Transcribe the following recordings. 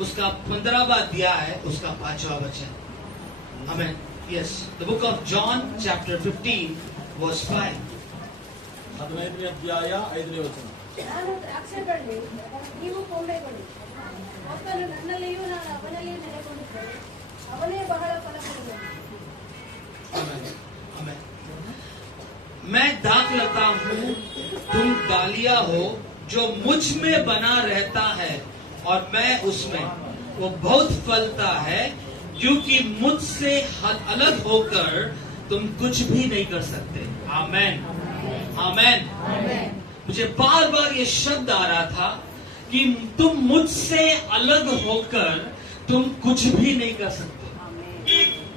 उसका 15वां अध्याय उसका 5वां वचन। Amen. Yes, the book of John chapter 15 verse 5। 15ನೇ ಅಧ್ಯಾಯ 5ನೇ ವಚನ. ನಾನು ದ್ರಾಕ್ಷೆ ಬಳ್ಳಿ, ನೀವು ಕೊಂಬೆಗಳು. ಒಬ್ಬನು ನನ್ನಲ್ಲಿಯೂ ನಾನು ಅವನಲ್ಲಿಯೂ ನೆಲೆಗೊಂಡಿದ್ದರೆ ಅವನೇ ಬಹಳ ಫಲ ಕೊಡುವನು. मैं दाखलता हूँ, तुम डालियां हो। जो मुझ में बना रहता है और मैं उसमें, वो बहुत फलता है, क्योंकि मुझसे अलग होकर तुम कुछ भी नहीं कर सकते। आमेन, आमेन। मुझे बार बार ये शब्द आ रहा था कि तुम मुझसे अलग होकर तुम कुछ भी नहीं कर सकते।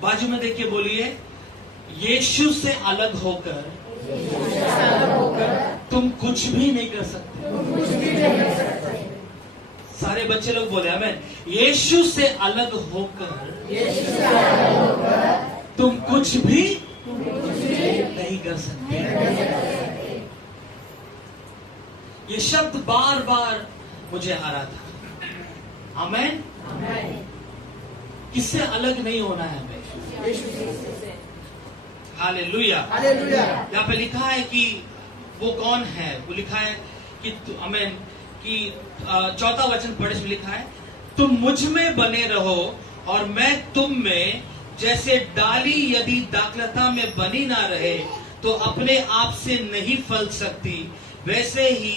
बाजू में देखिए, बोलिए, यीशु से अलग होकर तुम कुछ भी नहीं कर सकते। सारे बच्चे लोग बोले आमेन। यीशु से अलग होकर तुम कुछ भी नहीं कर सकते। ये शब्द बार बार मुझे आ रहा था। आमेन। किससे अलग नहीं होना है हमें? हालेलुया। यहाँ पे लिखा है कि वो कौन है? वो लिखा है कि आमेन, कि 4वां वचन पढ़े, इसमें लिखा है, तुम मुझ में बने रहो और मैं तुम में। जैसे डाली यदि दाखलता में बनी ना रहे तो अपने आप से नहीं फल सकती, वैसे ही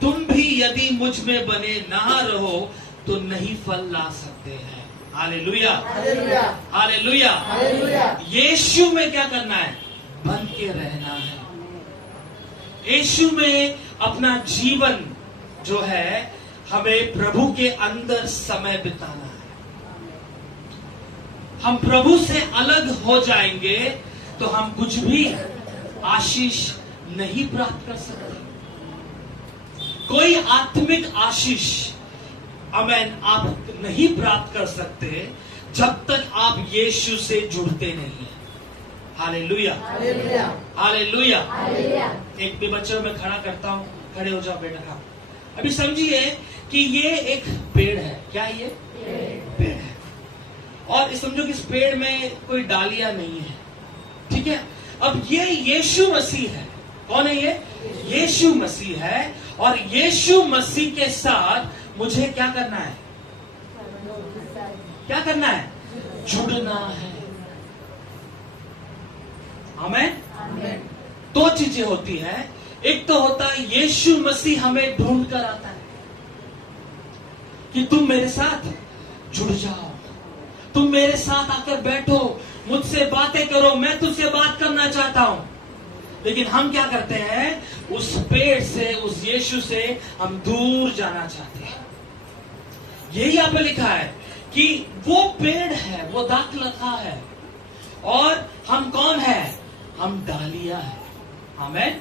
तुम भी यदि मुझ में बने ना रहो तो नहीं फल ला सकते हैं। Hallelujah, hallelujah. यीशु में क्या करना है? बन के रहना है। यीशु में अपना जीवन जो है, हमें प्रभु के अंदर समय बिताना है। हम प्रभु से अलग हो जाएंगे तो हम कुछ भी आशीष नहीं प्राप्त कर सकते। कोई आत्मिक आशीष आमेन आप नहीं प्राप्त कर सकते जब तक आप यीशु से जुड़ते नहीं हैं। Hallelujah, hallelujah. एक भी बच्चों में खड़ा करता हूं, खड़े हो जाओ बेटा। अभी समझिए कि ये एक पेड़ है। क्या ये पेड़ है? और समझो कि इस पेड़ में कोई डालियां नहीं है, ठीक है। अब ये यीशु मसीह है। कौन है ये? यीशु मसीह है। और यीशु मसीह के साथ मुझे क्या करना है? क्या करना है? जुड़ना है। आमेन। दो चीजें होती हैं। एक तो होता है यीशु मसीह हमें ढूंढ कर आता है कि तुम मेरे साथ जुड़ जाओ, तुम मेरे साथ आकर बैठो, मुझसे बातें करो, मैं तुझसे बात करना चाहता हूं। लेकिन हम क्या करते हैं? उस पेड़ से, उस यीशु से हम दूर जाना चाहते हैं। यही यहाँ पे लिखा है कि वो पेड़ है, वो दाखलता है, और हम कौन है? हम डालियां हैं। आमेन।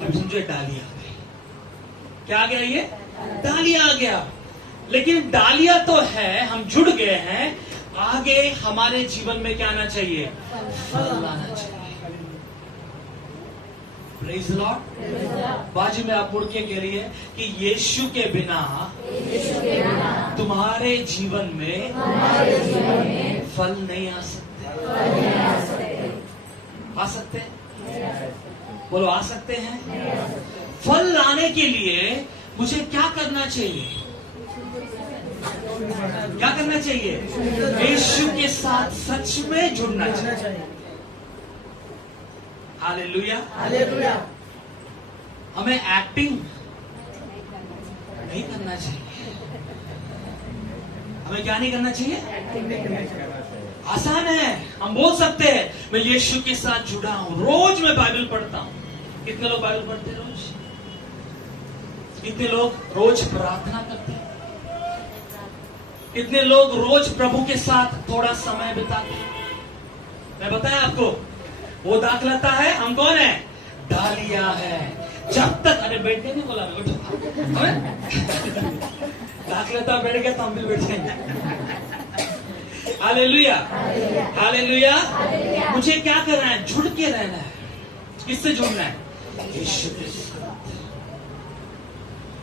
अब समझो, डालियां आ गई। क्या आ गया? ये डालियां आ गया। लेकिन डालियां तो है, हम जुड़ गए हैं। आगे हमारे जीवन में क्या आना चाहिए? फल लाना चाहिए। Praise the Lord. बाजू में आप मुड़ के कह रही है कि यीशु के बिना तुम्हारे जीवन में फल नहीं आ सकते। आ सकते हैं? बोलो, आ सकते हैं? फल लाने के लिए मुझे क्या करना चाहिए? क्या करना चाहिए? यीशु के साथ सच में जुड़ना चाहिए। Hallelujah, hallelujah. हमें एक्टिंग नहीं करना चाहिए। हमें क्या नहीं करना चाहिए? आसान है, हम बोल सकते हैं मैं यीशु के साथ जुड़ा हूं, रोज मैं बाइबल पढ़ता हूं। कितने लोग बाइबल पढ़ते हैं रोज? कितने लोग रोज प्रार्थना करते हैं? कितने लोग रोज प्रभु के साथ थोड़ा समय बिताते हैं? मैं बताया आपको, वो दाखलता है, हम कौन है? डालियां है। जब तक, अरे बैठे नहीं बोला, बैठो। दाखलता बैठ गया तो हम भी बैठेंगे। Hallelujah, hallelujah. मुझे क्या करना है? जुड़ के रहना है। किससे जुड़ना है? यीशु के साथ।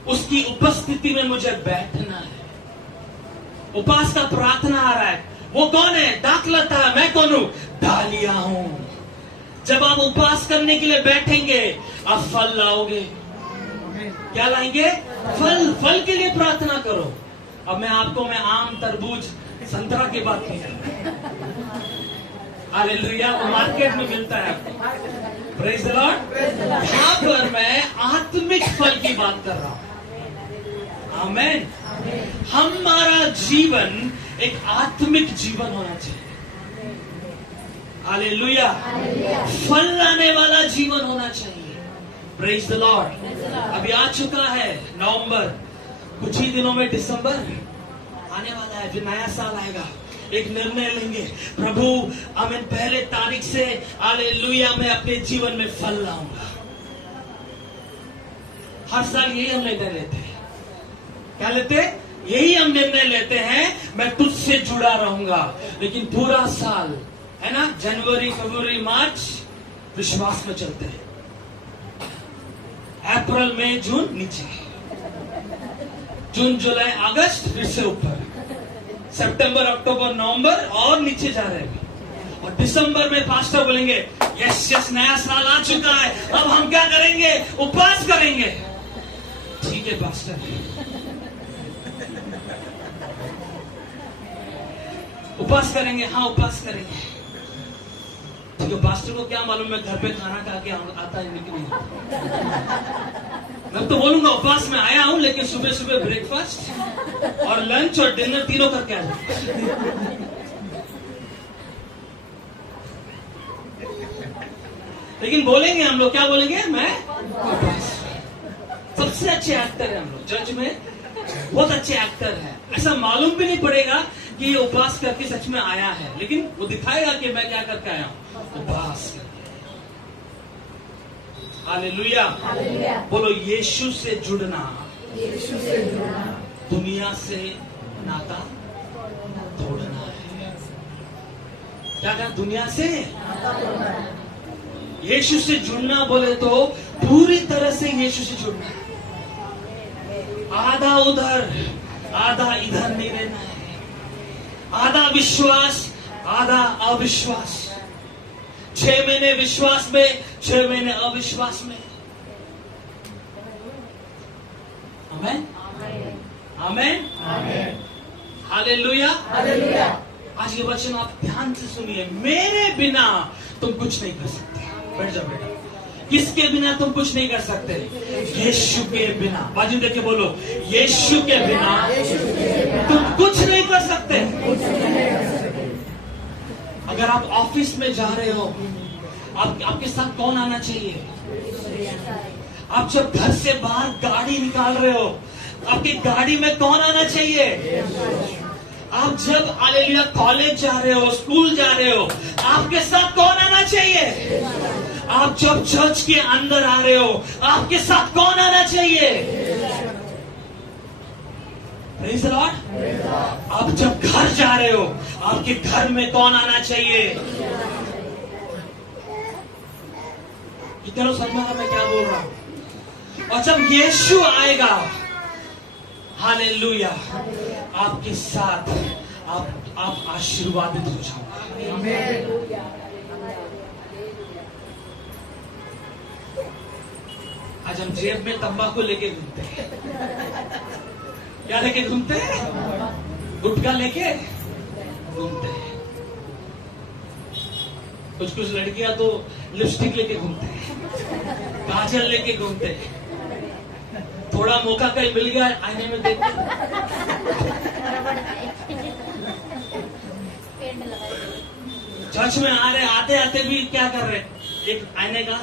उसकी उपस्थिति में मुझे बैठना है। उपवास का प्रार्थना आ रहा है। वो कौन है? दाखलता है। मैं कौन हूं? डालिया हूं। जब आप उपवास करने के लिए बैठेंगे, आप फल लाओगे। क्या लाएंगे? फल। फल के लिए प्रार्थना करो। अब मैं आम, तरबूज, संतरा की बात नहीं कर रहा। हालेलुया, वो मार्केट में मिलता है आपको। Praise the Lord. यहां पर मैं आत्मिक फल की बात कर रहा हूं। आमेन। हमारा जीवन एक आत्मिक जीवन होना चाहिए। हालेलुया। फल लाने वाला जीवन होना चाहिए। Praise the Lord. अभी आ चुका है नवंबर, कुछ ही दिनों में दिसंबर आने वाला है, फिर नया साल आएगा। एक निर्णय लेंगे, प्रभु आमीन, पहले तारीख से हालेलुया मैं अपने जीवन में फल लाऊंगा। हर साल यही हम निर्णय लेते हैं। क्या लेते हैं? यही हम निर्णय लेते हैं, मैं तुझसे जुड़ा रहूंगा। लेकिन पूरा साल है ना, जनवरी, फरवरी, मार्च विश्वास में चलते हैं। अप्रैल, मई, जून नीचे, जून, जुलाई, अगस्त फिर से ऊपर, सितंबर, अक्टूबर, नवंबर और नीचे जा रहे हैं। और दिसंबर में पास्टर बोलेंगे, यस यस, नया साल आ चुका है, अब हम क्या करेंगे? उपवास करेंगे। ठीक है पास्टर, उपवास करेंगे। हाँ, उपवास करेंगे। ठीक है, पास्टर को क्या मालूम मैं घर पे खाना खा के आता है लेकिन नहीं। मैं तो बोलूंगा उपवास में आया हूं, लेकिन सुबह सुबह ब्रेकफास्ट और लंच और डिनर तीनों करके आ जाऊंगा। लेकिन बोलेंगे हम लोग, क्या बोलेंगे? मैं उपवास। सबसे अच्छे एक्टर है हम लोग चर्च में, बहुत अच्छे एक्टर है। ऐसा मालूम भी नहीं पड़ेगा कि ये उपवास करके सच में आया है, लेकिन वो दिखाएगा कि मैं क्या करके आया हूं, उपवास करके। हालेलुया। बोलो, यीशु से जुड़ना, दुनिया से नाता तोड़ना है। क्या कहा? दुनिया से यीशु से जुड़ना बोले तो पूरी तरह से यीशु से जुड़ना है। आधा उधर आधा इधर नहीं रहना है। आधा विश्वास आधा अविश्वास। 6 महीने विश्वास में, 6 महीने अविश्वास में। आमेन, आमेन, हालेलुया। आज ये वचन आप ध्यान से सुनिए। मेरे बिना तुम कुछ नहीं कर सकते। बैठ जाओ बेटा। किसके बिना तुम कुछ नहीं कर सकते? यीशु के बिना। बाजू देके बोलो, यीशु के बिना तुम कुछ नहीं कर सकते। अगर आप ऑफिस में जा रहे हो, आपके साथ कौन आना चाहिए? आप जब घर से बाहर गाड़ी निकाल रहे हो, आपकी गाड़ी में कौन आना चाहिए? आप जब हालेलुया कॉलेज जा रहे हो, स्कूल जा रहे हो, आपके साथ कौन आना चाहिए? आप जब चर्च के अंदर आ रहे हो, आपके साथ कौन आना चाहिए? Praise the Lord. आप जब घर जा रहे हो, आपके घर में कौन आना चाहिए? कितने लोग समझ में मैं क्या बोल रहा हूं? और जब यीशु आएगा, हालेलुया, आपके साथ आप आशीर्वादित हो जाओगे। आज हम जेब में तंबाकू लेके घूमते हैं। क्या लेके घूमते हैं? गुटखा लेके घूमते हैं। कुछ लड़कियां तो लिपस्टिक लेके घूमते हैं, काजल लेके घूमते हैं। थोड़ा मौका कहीं मिल गया, आईने में देख चर्च में आ रहे, आते आते भी क्या कर रहे? एक आईने का,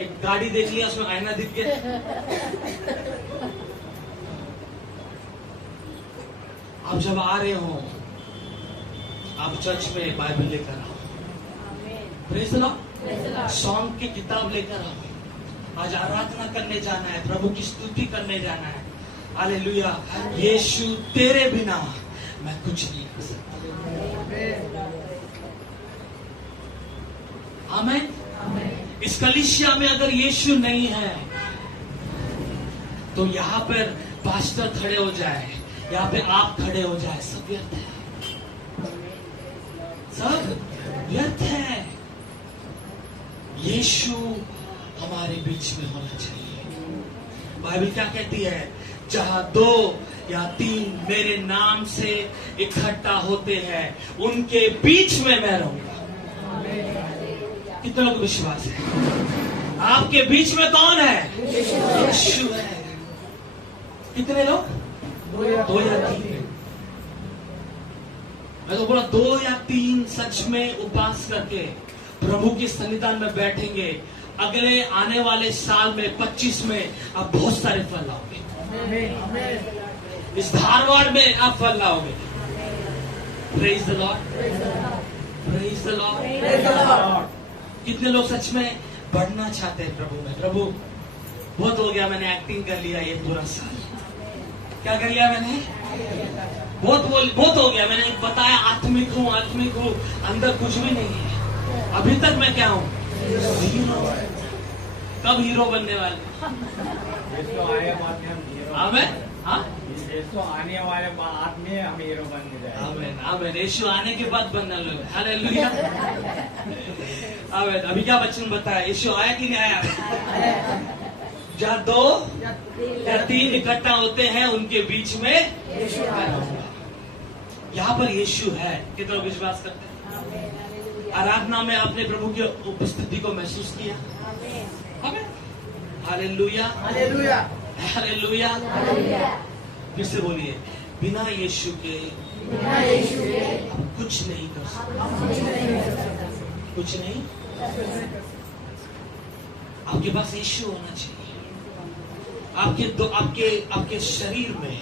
एक गाड़ी देख लिया, उसमें आईना दिख गया। आप जब आ रहे हो, आप चर्च में बाइबल लेकर आओ। Praise the Lord. सॉन्ग की किताब लेकर आओ। आज आराधना करने जाना है, प्रभु की स्तुति करने जाना है। हालेलुया। यीशु तेरे बिना मैं कुछ नहीं कर सकता। आमीन। इस कलीसिया में अगर यीशु नहीं है, तो यहां पर पास्टर खड़े हो जाए, यहाँ पे आप खड़े हो जाए, सब व्यर्थ है, सब व्यर्थ है। यीशु हमारे बीच में होना चाहिए। बाइबल क्या कहती है? जहां 2 या 3 मेरे नाम से इकट्ठा होते हैं, उनके बीच में मैं रहूंगा। कितने लोगों को विश्वास है? आपके बीच में कौन है? यीशु है। कितने लोग? 2 या 3। मैं तो बोला 2 या 3 सच में उपवास करके प्रभु की सन्निधान में बैठेंगे, अगले आने वाले साल में 25 में आप बहुत सारे फल लाओगे। इस धारवाड़ में आप फल लाओगे। Praise the Lord, praise the Lord. कितने लोग सच में बढ़ना चाहते हैं प्रभु में? प्रभु बहुत हो गया, मैंने एक्टिंग कर लिया ये पूरा साल। क्या कर लिया मैंने? बहुत हो गया। मैंने बताया आत्मिक हूँ, अंदर कुछ भी नहीं है। अभी तक मैं क्या हूँ? कब हीरो बनने वाले? आमेन। हाँ, यीशु आने वाले बाद में हम हीरो बनने जाएंगे। आमेन, आमेन। यीशु आने के बाद बनने लोग। हालेलुया, आमेन। अभी क्या बच्चों ने बताया? यीशु आया कि नहीं आया? जहाँ 2 या 3 इकट्ठा होते हैं, उनके बीच में मैं रहूंगा। यहाँ पर यीशु है। कितना विश्वास करते हैं? आराधना में अपने प्रभु की उपस्थिति को महसूस किया। Hallelujah, hallelujah, hallelujah. फिर से बोलिए, बिना यीशु के हम कुछ नहीं कर सकते। कुछ नहीं। आपके पास यीशु होना चाहिए। आपके शरीर में,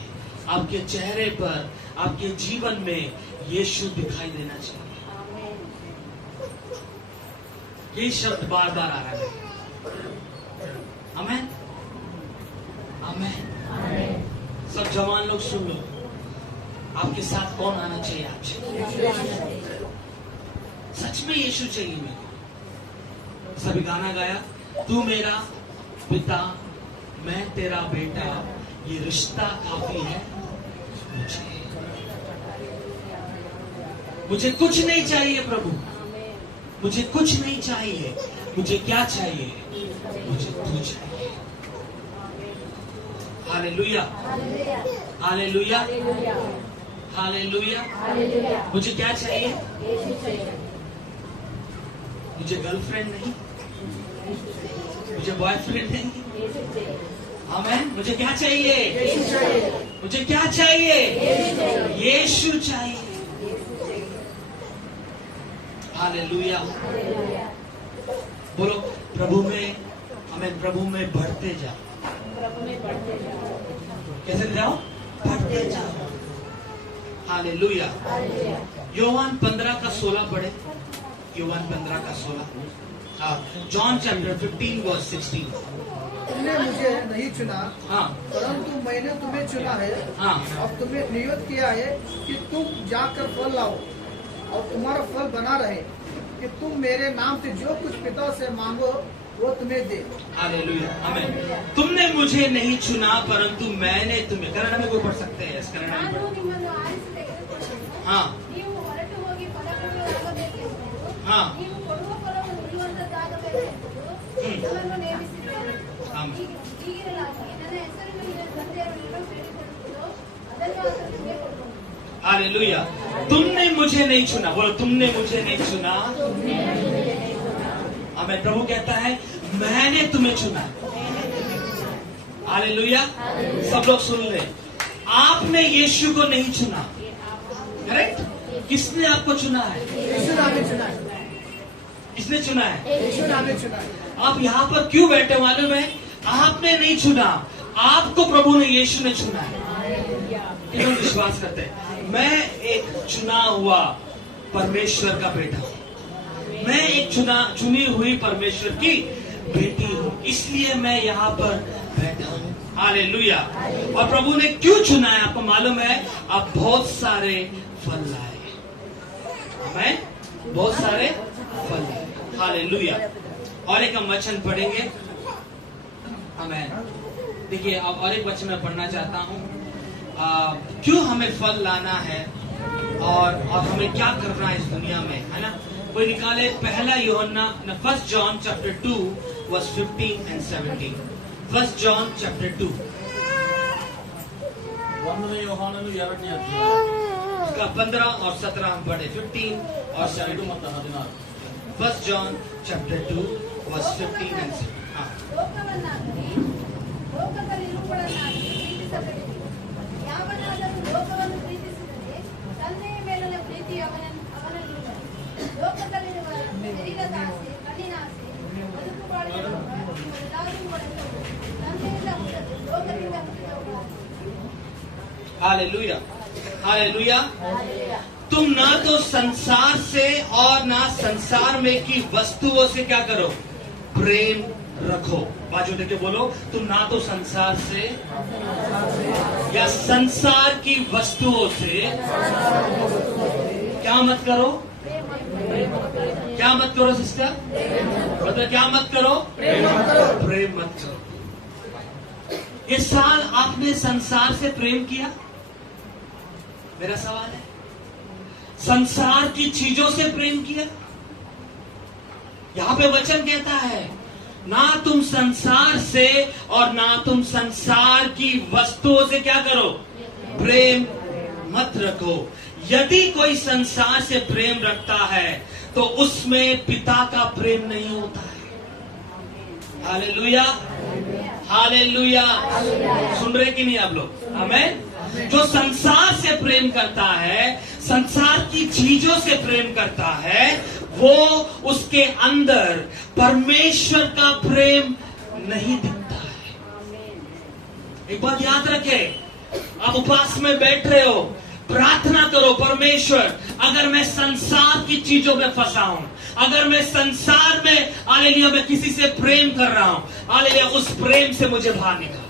आपके चेहरे पर, आपके जीवन में यीशु दिखाई देना चाहिए। ये शब्द बार बार आ रहा है। आमेन, आमेन। सब जवान लोग सुन लो, आपके साथ कौन आना चाहिए आपसे? सच में यीशु चाहिए मेरे। सभी गाना गाया, तू मेरा पिता, मैं तेरा बेटा, ये रिश्ता काफी है मुझे कुछ नहीं चाहिए प्रभु, मुझे कुछ नहीं चाहिए। मुझे क्या चाहिए? मुझे तू चाहिए। Hallelujah, hallelujah, hallelujah. मुझे क्या चाहिए? मुझे गर्लफ्रेंड नहीं, मुझे बॉयफ्रेंड नहीं। आमेन। मुझे क्या चाहिए? मुझे क्या चाहिए? यीशु चाहिए। हालेलुया। बोलो, प्रभु में, हमें प्रभु में बढ़ते जाओ। कैसे जाओ? बढ़ते जाओ। हालेलुया। योहान 15:16 पढ़े। योहान 15:16। John chapter 15:16। तुमने मुझे नहीं चुना, हाँ, परंतु मैंने तुम्हें चुना है। हाँ। अब तुम्हें नियुक्त किया है कि तुम जाकर फल लाओ और तुम्हारा फल बना रहे, कि तुम मेरे नाम से जो कुछ पिता से मांगो वो तुम्हें दे। हालेलुया, आमीन। तुमने मुझे नहीं चुना, परंतु मैंने तुम्हें। कन्नड़ में कोई पढ़ सकते हैं? कन्नड़ में ನಾನು ನಿಮ್ಮನ್ನು ಆರಿಸಿ ತೆಗೆದುಕೊಂಡೆನು. हाँ, ನೀವು ಹೊರಟು ಹೋಗಿ ಫಲ ಕೊಡುವವರಾಗಬೇಕೆಂಬುದು, हाँ, ನೀವು ಕೊಡುವ ಫಲವನ್ನು ಉಳಿಯುವಂತದ್ದಾಗಬೇಕೆಂಬುದು ನಿಮ್ಮನ್ನು ನೇಮಿಸಿದ್ದೇನೆ. ಆಮೆನ್. ಹೀಗಿರಲಾಗಿ ನನ್ನ ಹೆಸರಿನಲ್ಲಿ ನನ್ನ ತಂದೆಯವರನ್ನು ಬೇಡಿಕೊಳ್ಳುವುದೋ ಅದನ್ನು ಆತನು ನಿಮಗೆ ಕೊಡುವನು. हालेलुया। तुमने मुझे नहीं चुना। बोलो, तुमने मुझे नहीं चुना। हमें प्रभु कहता है, मैंने तुम्हें चुना। हालेलुया। सब लोग सुन ले, आपने यीशु को नहीं चुना। करेक्ट? किसने आपको चुना है? यीशु ने हमें चुना है। किसने चुना है? यीशु ने हमें चुना है। आप यहाँ पर क्यों बैठे मालूम है? आपने नहीं चुना, आपको प्रभु ने, यीशु ने चुना है। कितने विश्वास करते हैं? मैं एक चुना हुआ परमेश्वर का बेटा हूं। मैं एक चुनी हुई परमेश्वर की बेटी हूं, इसलिए मैं यहाँ पर बैठा हूं। हालेलुया। और प्रभु ने क्यों चुना है आपको मालूम है? आप बहुत सारे फल लाए। आमीन। बहुत सारे फल लाए। हालेलुया। और एक हम वचन पढ़ेंगे। आमीन। देखिए, अब और एक वचन मैं पढ़ना चाहता हूं। क्यों हमें फल लाना है और हमें क्या करना है इस दुनिया में, है ना। कोई निकाले पहला यूहन्ना 1 John chapter 2 verse 15 and 17. 1 John chapter 2 ಒಂದನೇ ಯೋಹಾನನು 2ನೇ ಅಧ್ಯಾಯ इसका 15 और 17 हम पढ़े, 15 और 12 17. ಮತ್ತು 16. 1 John chapter 2 verse 15 and 17. हाँ. ಲೋಕವನ್ನಾಗಲಿ ಲೋಕದಲ್ಲಿರುವುಗಳನ್ನಾಗಲಿ ಪ್ರೀತಿಸಬೇಡಿರಿ. ಯಾವನಾದರೂ ಲೋಕವನ್ನು ಪ್ರೀತಿಸಿದರೆ ತಂದೆಯ ಮೇಲಿನ ಪ್ರೀತಿ ಅವನಲ್ಲಿಲ್ಲ. ಲೋಕದಲ್ಲಿರುವ ಶರೀರದ ಆಸೆ, ಕಣ್ಣಿನ ಆಸೆ, ಬದುಕು ಬಾಳಿನ ರೋಗ, ಇವೆಲ್ಲವೂ ಒಡೆದವು. ತಂದೆಯಿಂದ ಹುಟ್ಟದು, ಲೋಕದಿಂದ ಹುಟ್ಟಿದವು. Hallelujah, hallelujah. तुम ना तो संसार से और ना संसार में की वस्तुओं से क्या करो, प्रेम रखो। बाजू देके बोलो, तुम ना तो संसार से या संसार की वस्तुओं से क्या मत करो, क्या मत करो सिस्टर, मतलब क्या मत करो, प्रेम मत करो। ये साल आपने संसार से प्रेम किया? मेरा सवाल है, संसार की चीजों से प्रेम किया? यहां पे वचन कहता है ना तुम संसार से और ना तुम संसार की वस्तुओं से क्या करो, प्रेम मत रखो। यदि कोई संसार से प्रेम रखता है तो उसमें पिता का प्रेम नहीं होता है। Hallelujah, hallelujah. सुन रहे कि नहीं आप लोग? आमेन। जो संसार से प्रेम करता है, संसार की चीजों से प्रेम करता है, वो उसके अंदर परमेश्वर का प्रेम नहीं दिखता है। एक बात याद रखे, आप उपवास में बैठ रहे हो, प्रार्थना करो, परमेश्वर अगर मैं संसार की चीजों में फंसा हूं, अगर मैं संसार में हालेलुया मैं किसी से प्रेम कर रहा हूं, हालेलुया उस प्रेम से मुझे बाहर निकाल।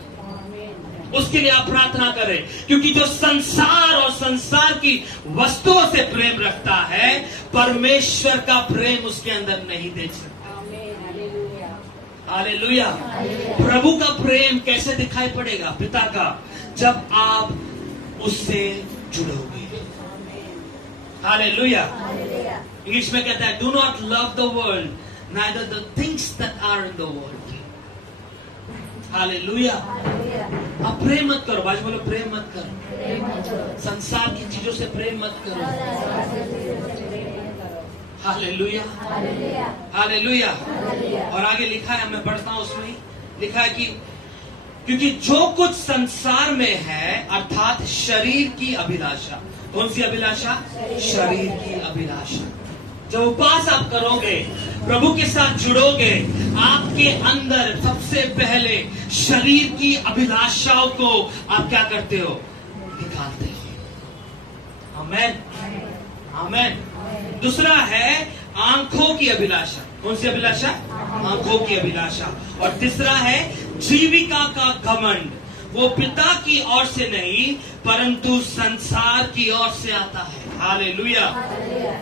उसके लिए आप प्रार्थना करें, क्योंकि जो संसार और संसार की वस्तुओं से प्रेम रखता है, परमेश्वर का प्रेम उसके अंदर नहीं देख सकता। हालेलुया। प्रभु का प्रेम कैसे दिखाई पड़ेगा, पिता का, जब आप उससे जुड़ोगे। हालेलुया। इंग्लिश में कहता है, do not love the world neither the things that are in the world. Hallelujah. आप प्रेम मत करो, बाजू बोलो प्रेम मत करो, संसार की चीजों से प्रेम मत करो। Hallelujah, hallelujah. और आगे लिखा है, मैं पढ़ता हूं, उसमें ही लिखा है कि क्योंकि जो कुछ संसार में है अर्थात शरीर की अभिलाषा, कौन सी अभिलाषा, शरीर की अभिलाषा। जब उपवास आप करोगे, प्रभु के साथ जुड़ोगे, आपके अंदर सबसे पहले शरीर की अभिलाषाओं को आप क्या करते हो, निकालते हो। आमेन, आमेन। दूसरा है आंखों की अभिलाषा, कौन सी अभिलाषा, आंखों की अभिलाषा। और तीसरा है जीविका का घमंड, वो पिता की ओर से नहीं परंतु संसार की ओर से आता है। हालेलुया।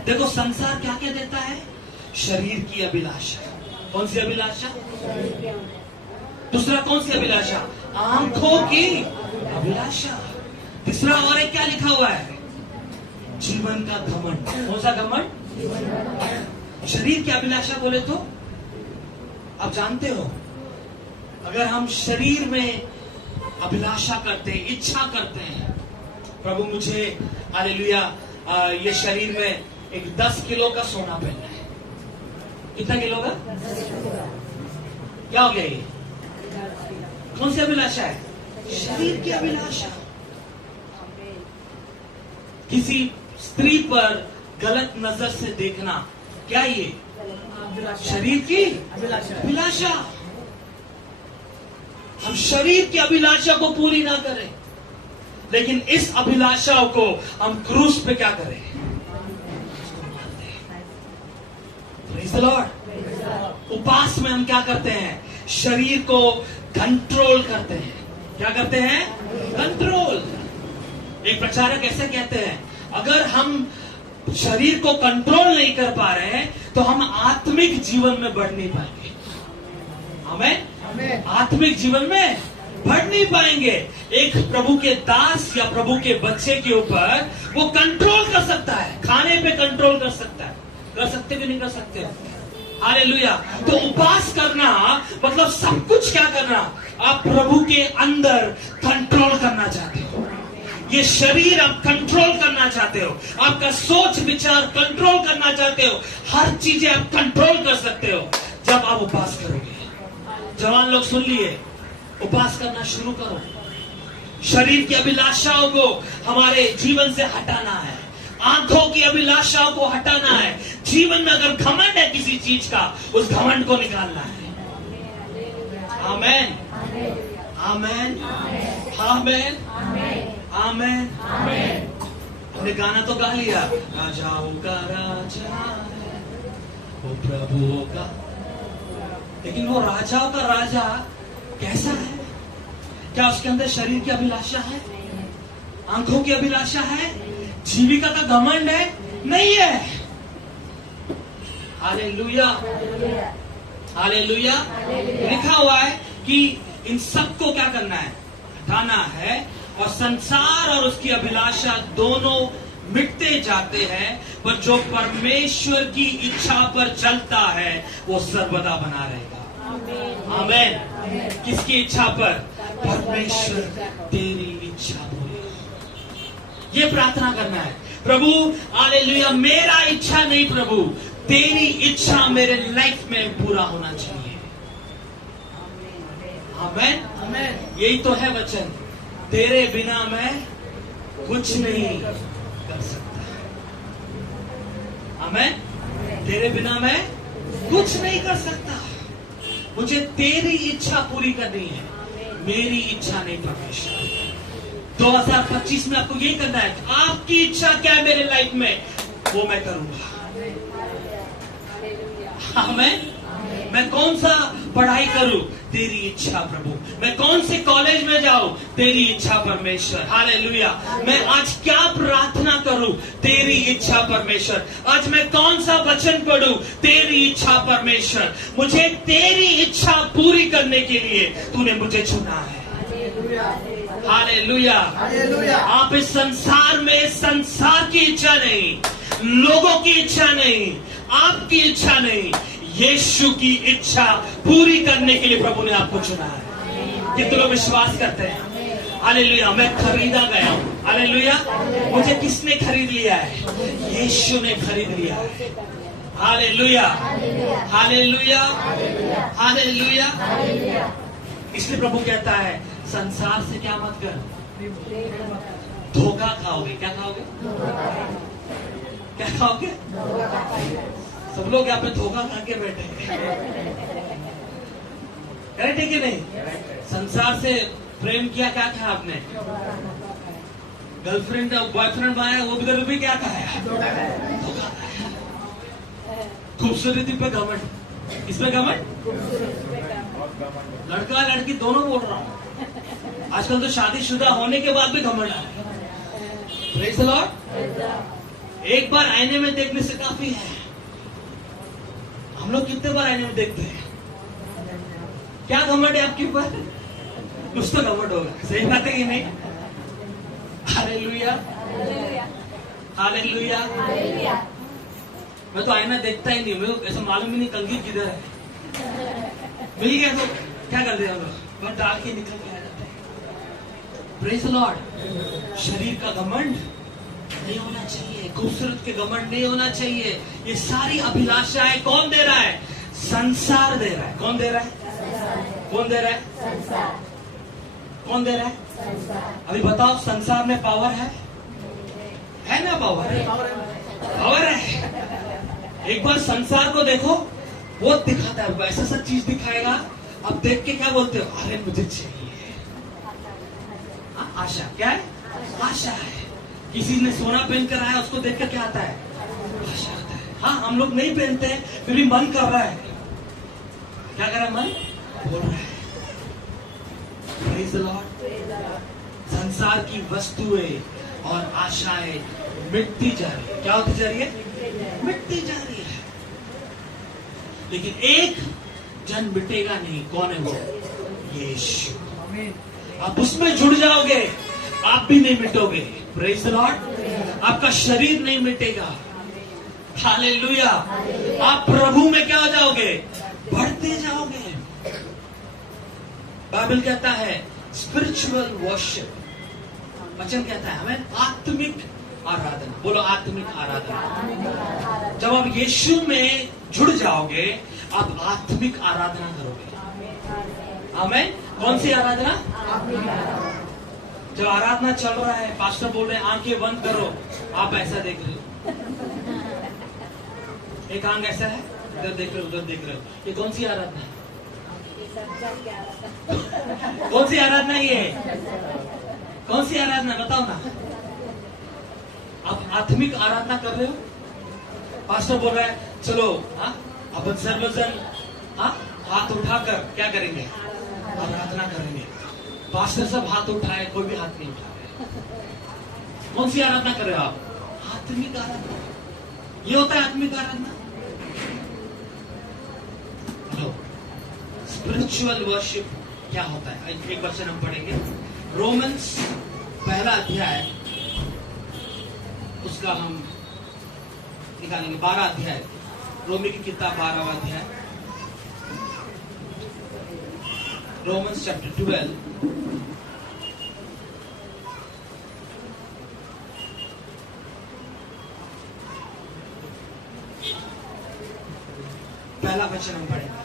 देखो संसार क्या क्या देता है, शरीर की अभिलाषा, कौन सी अभिलाषा, दूसरा कौन सी अभिलाषा, आंखों की अभिलाषा। तीसरा और एक क्या लिखा हुआ है, जीवन का घमंड। कौन सा घमंड, शरीर की अभिलाषा बोले तो आप जानते हो, अगर हम शरीर में अभिलाषा करते हैं, इच्छा करते हैं, प्रभु मुझे हालेलुया ये शरीर में एक 10 किलो का सोना पहनना है। कितना किलो का, क्या हो गया ये, कौन सी अभिलाषा है, शरीर की अभिलाषा। किसी स्त्री पर गलत नजर से देखना, क्या ये शरीर की अभिलाषा। हम शरीर की अभिलाषा को पूरी ना करें, लेकिन इस अभिलाषाओं को हम क्रूस पे क्या करें, प्रेज़ द लॉर्ड। उपवास में हम क्या करते हैं, शरीर को कंट्रोल करते हैं। क्या करते हैं, कंट्रोल। एक प्रचारक ऐसे कहते हैं, अगर हम शरीर को कंट्रोल नहीं कर पा रहे हैं तो हम आत्मिक जीवन में बढ़ नहीं पाएंगे। आमेन। आत्मिक जीवन में बढ़ नहीं पाएंगे। एक प्रभु के दास या प्रभु के बच्चे के ऊपर वो कंट्रोल कर सकता है, खाने पे कंट्रोल कर सकता है। कर सकते कि नहीं कर सकते? हालेलुया। तो उपवास करना मतलब सब कुछ क्या करना? आप प्रभु के अंदर कंट्रोल करना चाहते हो, ये शरीर आप कंट्रोल करना चाहते हो, आपका सोच विचार कंट्रोल करना चाहते हो, हर चीजें आप कंट्रोल कर सकते हो जब आप उपवास करोगे। जवान लोग सुन लिए, उपवास करना शुरू करो। शरीर की अभिलाषाओं को हमारे जीवन से हटाना है, आंखों की अभिलाषाओं को हटाना है। जीवन में अगर घमंड है किसी चीज का, उस घमंड को निकालना है। आमेन, आमेन, आमेन, आमेन। हमने गाना तो गा लिया, राजाओं का राजा है वो प्रभुओं का, लेकिन वो राजाओं का राजा कैसा है? क्या उसके अंदर शरीर की अभिलाषा है, आंखों की अभिलाषा है, जीविका का घमंड है? नहीं है। Hallelujah, hallelujah. लिखा हुआ है कि इन सबको क्या करना है? हटाना है। और संसार और उसकी अभिलाषा दोनों मिटते जाते हैं, पर जो परमेश्वर की इच्छा पर चलता है वो सर्वदा बना रहेगा। आमेन। किसकी इच्छा पर? परमेश्वर तेरी इच्छा पूरी। ये प्रार्थना करना है, प्रभु हालेलुया, मेरा इच्छा नहीं प्रभु, तेरी इच्छा मेरे लाइफ में पूरा होना चाहिए। आमेन, आमेन। यही तो है वचन, तेरे बिना मैं कुछ नहीं कर सकता। आमेन। तेरे बिना मैं कुछ नहीं कर सकता। मुझे तेरी इच्छा पूरी करनी है, मेरी इच्छा नहीं परमेश्वर। 2025 में आपको ये करना है, आपकी इच्छा क्या है मेरे लाइफ में, वो मैं करूंगा। आमेन। मैं कौन सा पढ़ाई करूं, तेरी इच्छा प्रभु। मैं कौन से कॉलेज में जाऊं, तेरी इच्छा परमेश्वर। हालेलुया। मैं आज क्या प्रार्थना करूं, तेरी इच्छा परमेश्वर। आज मैं कौन सा वचन पढ़ूं, तेरी इच्छा परमेश्वर। मुझे तेरी इच्छा पूरी करने के लिए तूने मुझे चुना है। Hallelujah, hallelujah. आप इस संसार में संसार की इच्छा नहीं, लोगों की इच्छा नहीं, आपकी इच्छा नहीं, यीशु की इच्छा पूरी करने के लिए प्रभु ने आपको चुना है। कितने लोग विश्वास करते हैं? हालेलुया। मैं खरीदा गया हूं। हालेलुया। मुझे किसने खरीद लिया है? यीशु ने खरीद लिया है। Hallelujah, hallelujah, hallelujah. इसलिए प्रभु कहता है, संसार से क्या मत कर, धोखा खाओगे। क्या खाओगे? क्या खाओगे? सब लोग यहाँ पे धोखा खा के बैठे हैं, करेक्ट है कि नहीं? संसार से प्रेम किया, क्या खाया आपने? गर्लफ्रेंड बॉयफ्रेंड बनाया, वो भी क्या खाया? धोखा खाया। खूबसूरती पे घमंड, इसमें घमंड, लड़का लड़की दोनों बोल रहा हूं। आजकल तो शादीशुदा होने के बाद भी घमंड है। Praise the Lord. एक बार आईने में देखने से काफी है। हम लोग कितने बार आईने में देखते हैं? क्या घमंड है आपके ऊपर? कुछ तो घमंड होगा, सही बात है कि नहीं? Hallelujah, hallelujah. मैं तो आईना देखता ही नहीं, मुझे ऐसा मालूम ही नहीं कंघी किधर है। मिल गया तो क्या करते हैं हम लोग, बस डाल के निकल के आ जाते हैं। Praise the Lord. शरीर का घमंड नहीं होना चाहिए, खूबसूरत के घमंड नहीं होना चाहिए। ये सारी अभिलाषाएं कौन दे रहा है? संसार दे रहा है। कौन दे रहा है? कौन दे रहा है? कौन दे रहा है? अभी बताओ, संसार में पावर है ना? पावर है। एक बार संसार को देखो, वो दिखाता है, ऐसा सा चीज दिखाएगा, अब देख के क्या बोलते हो? अरे मुझे चाहिए। आशा, क्या है? आशा है। किसी ने सोना पहन कर आया, उसको देखकर क्या आता है? आशा आता है। हाँ, हम लोग नहीं पहनते हैं, फिर भी मन कर रहा है। क्या कर रहा है? मन बोल रहा है। Praise the Lord. संसार की वस्तुएं और आशाएं मिटती जा रही है। क्या होती जा रही है? मिटती जा रही है। लेकिन एक जन मिटेगा नहीं। कौन है वो? यीशु। आप उसमें जुड़ जाओगे, आप भी नहीं मिटोगे। Praise the Lord. आपका शरीर नहीं मिटेगा। हालेलुया। आप प्रभु में क्या हो जाओगे? बढ़ते जाओगे। बाइबल कहता है स्पिरिचुअल वर्शिप, वचन कहता है हमें आत्मिक आराधना। बोलो आत्मिक आराधना। जब आप यीशु में जुड़ जाओगे, आप आत्मिक आराधना करोगे। आमीन। कौन सी आराधना? जब आराधना चल रहा है, पास्टर बोल रहे हैं आंखें बंद करो, आप ऐसा देख रहे हो, एक आंख ऐसा है, इधर देख रहे हो, उधर देख रहे हो, ये कौन सी आराधना है? कौन सी आराधना ये? कौन सी आराधना बताओ ना। आप आत्मिक आराधना कर रहे हो। पास्टर बोल रहा है चलो अपन सर्वजन हाथ उठाकर क्या करेंगे? आराधना करेंगे। पास्टर सब हाथ उठाए, कोई भी हाथ नहीं उठा रहे। कौन सी आराधना कर रहे हो आप? आत्मिक आराधना। ये होता है आत्मिक आराधना। स्पिरिचुअल वर्शिप क्या होता है? एक वचन हम पढ़ेंगे, रोमन्स पहला अध्याय, उसका हम निकालेंगे 12 अध्याय, रोमी की किताब 12वां अध्याय, रोमन्स चैप्टर 12 पहला वचन हम पढ़ेंगे।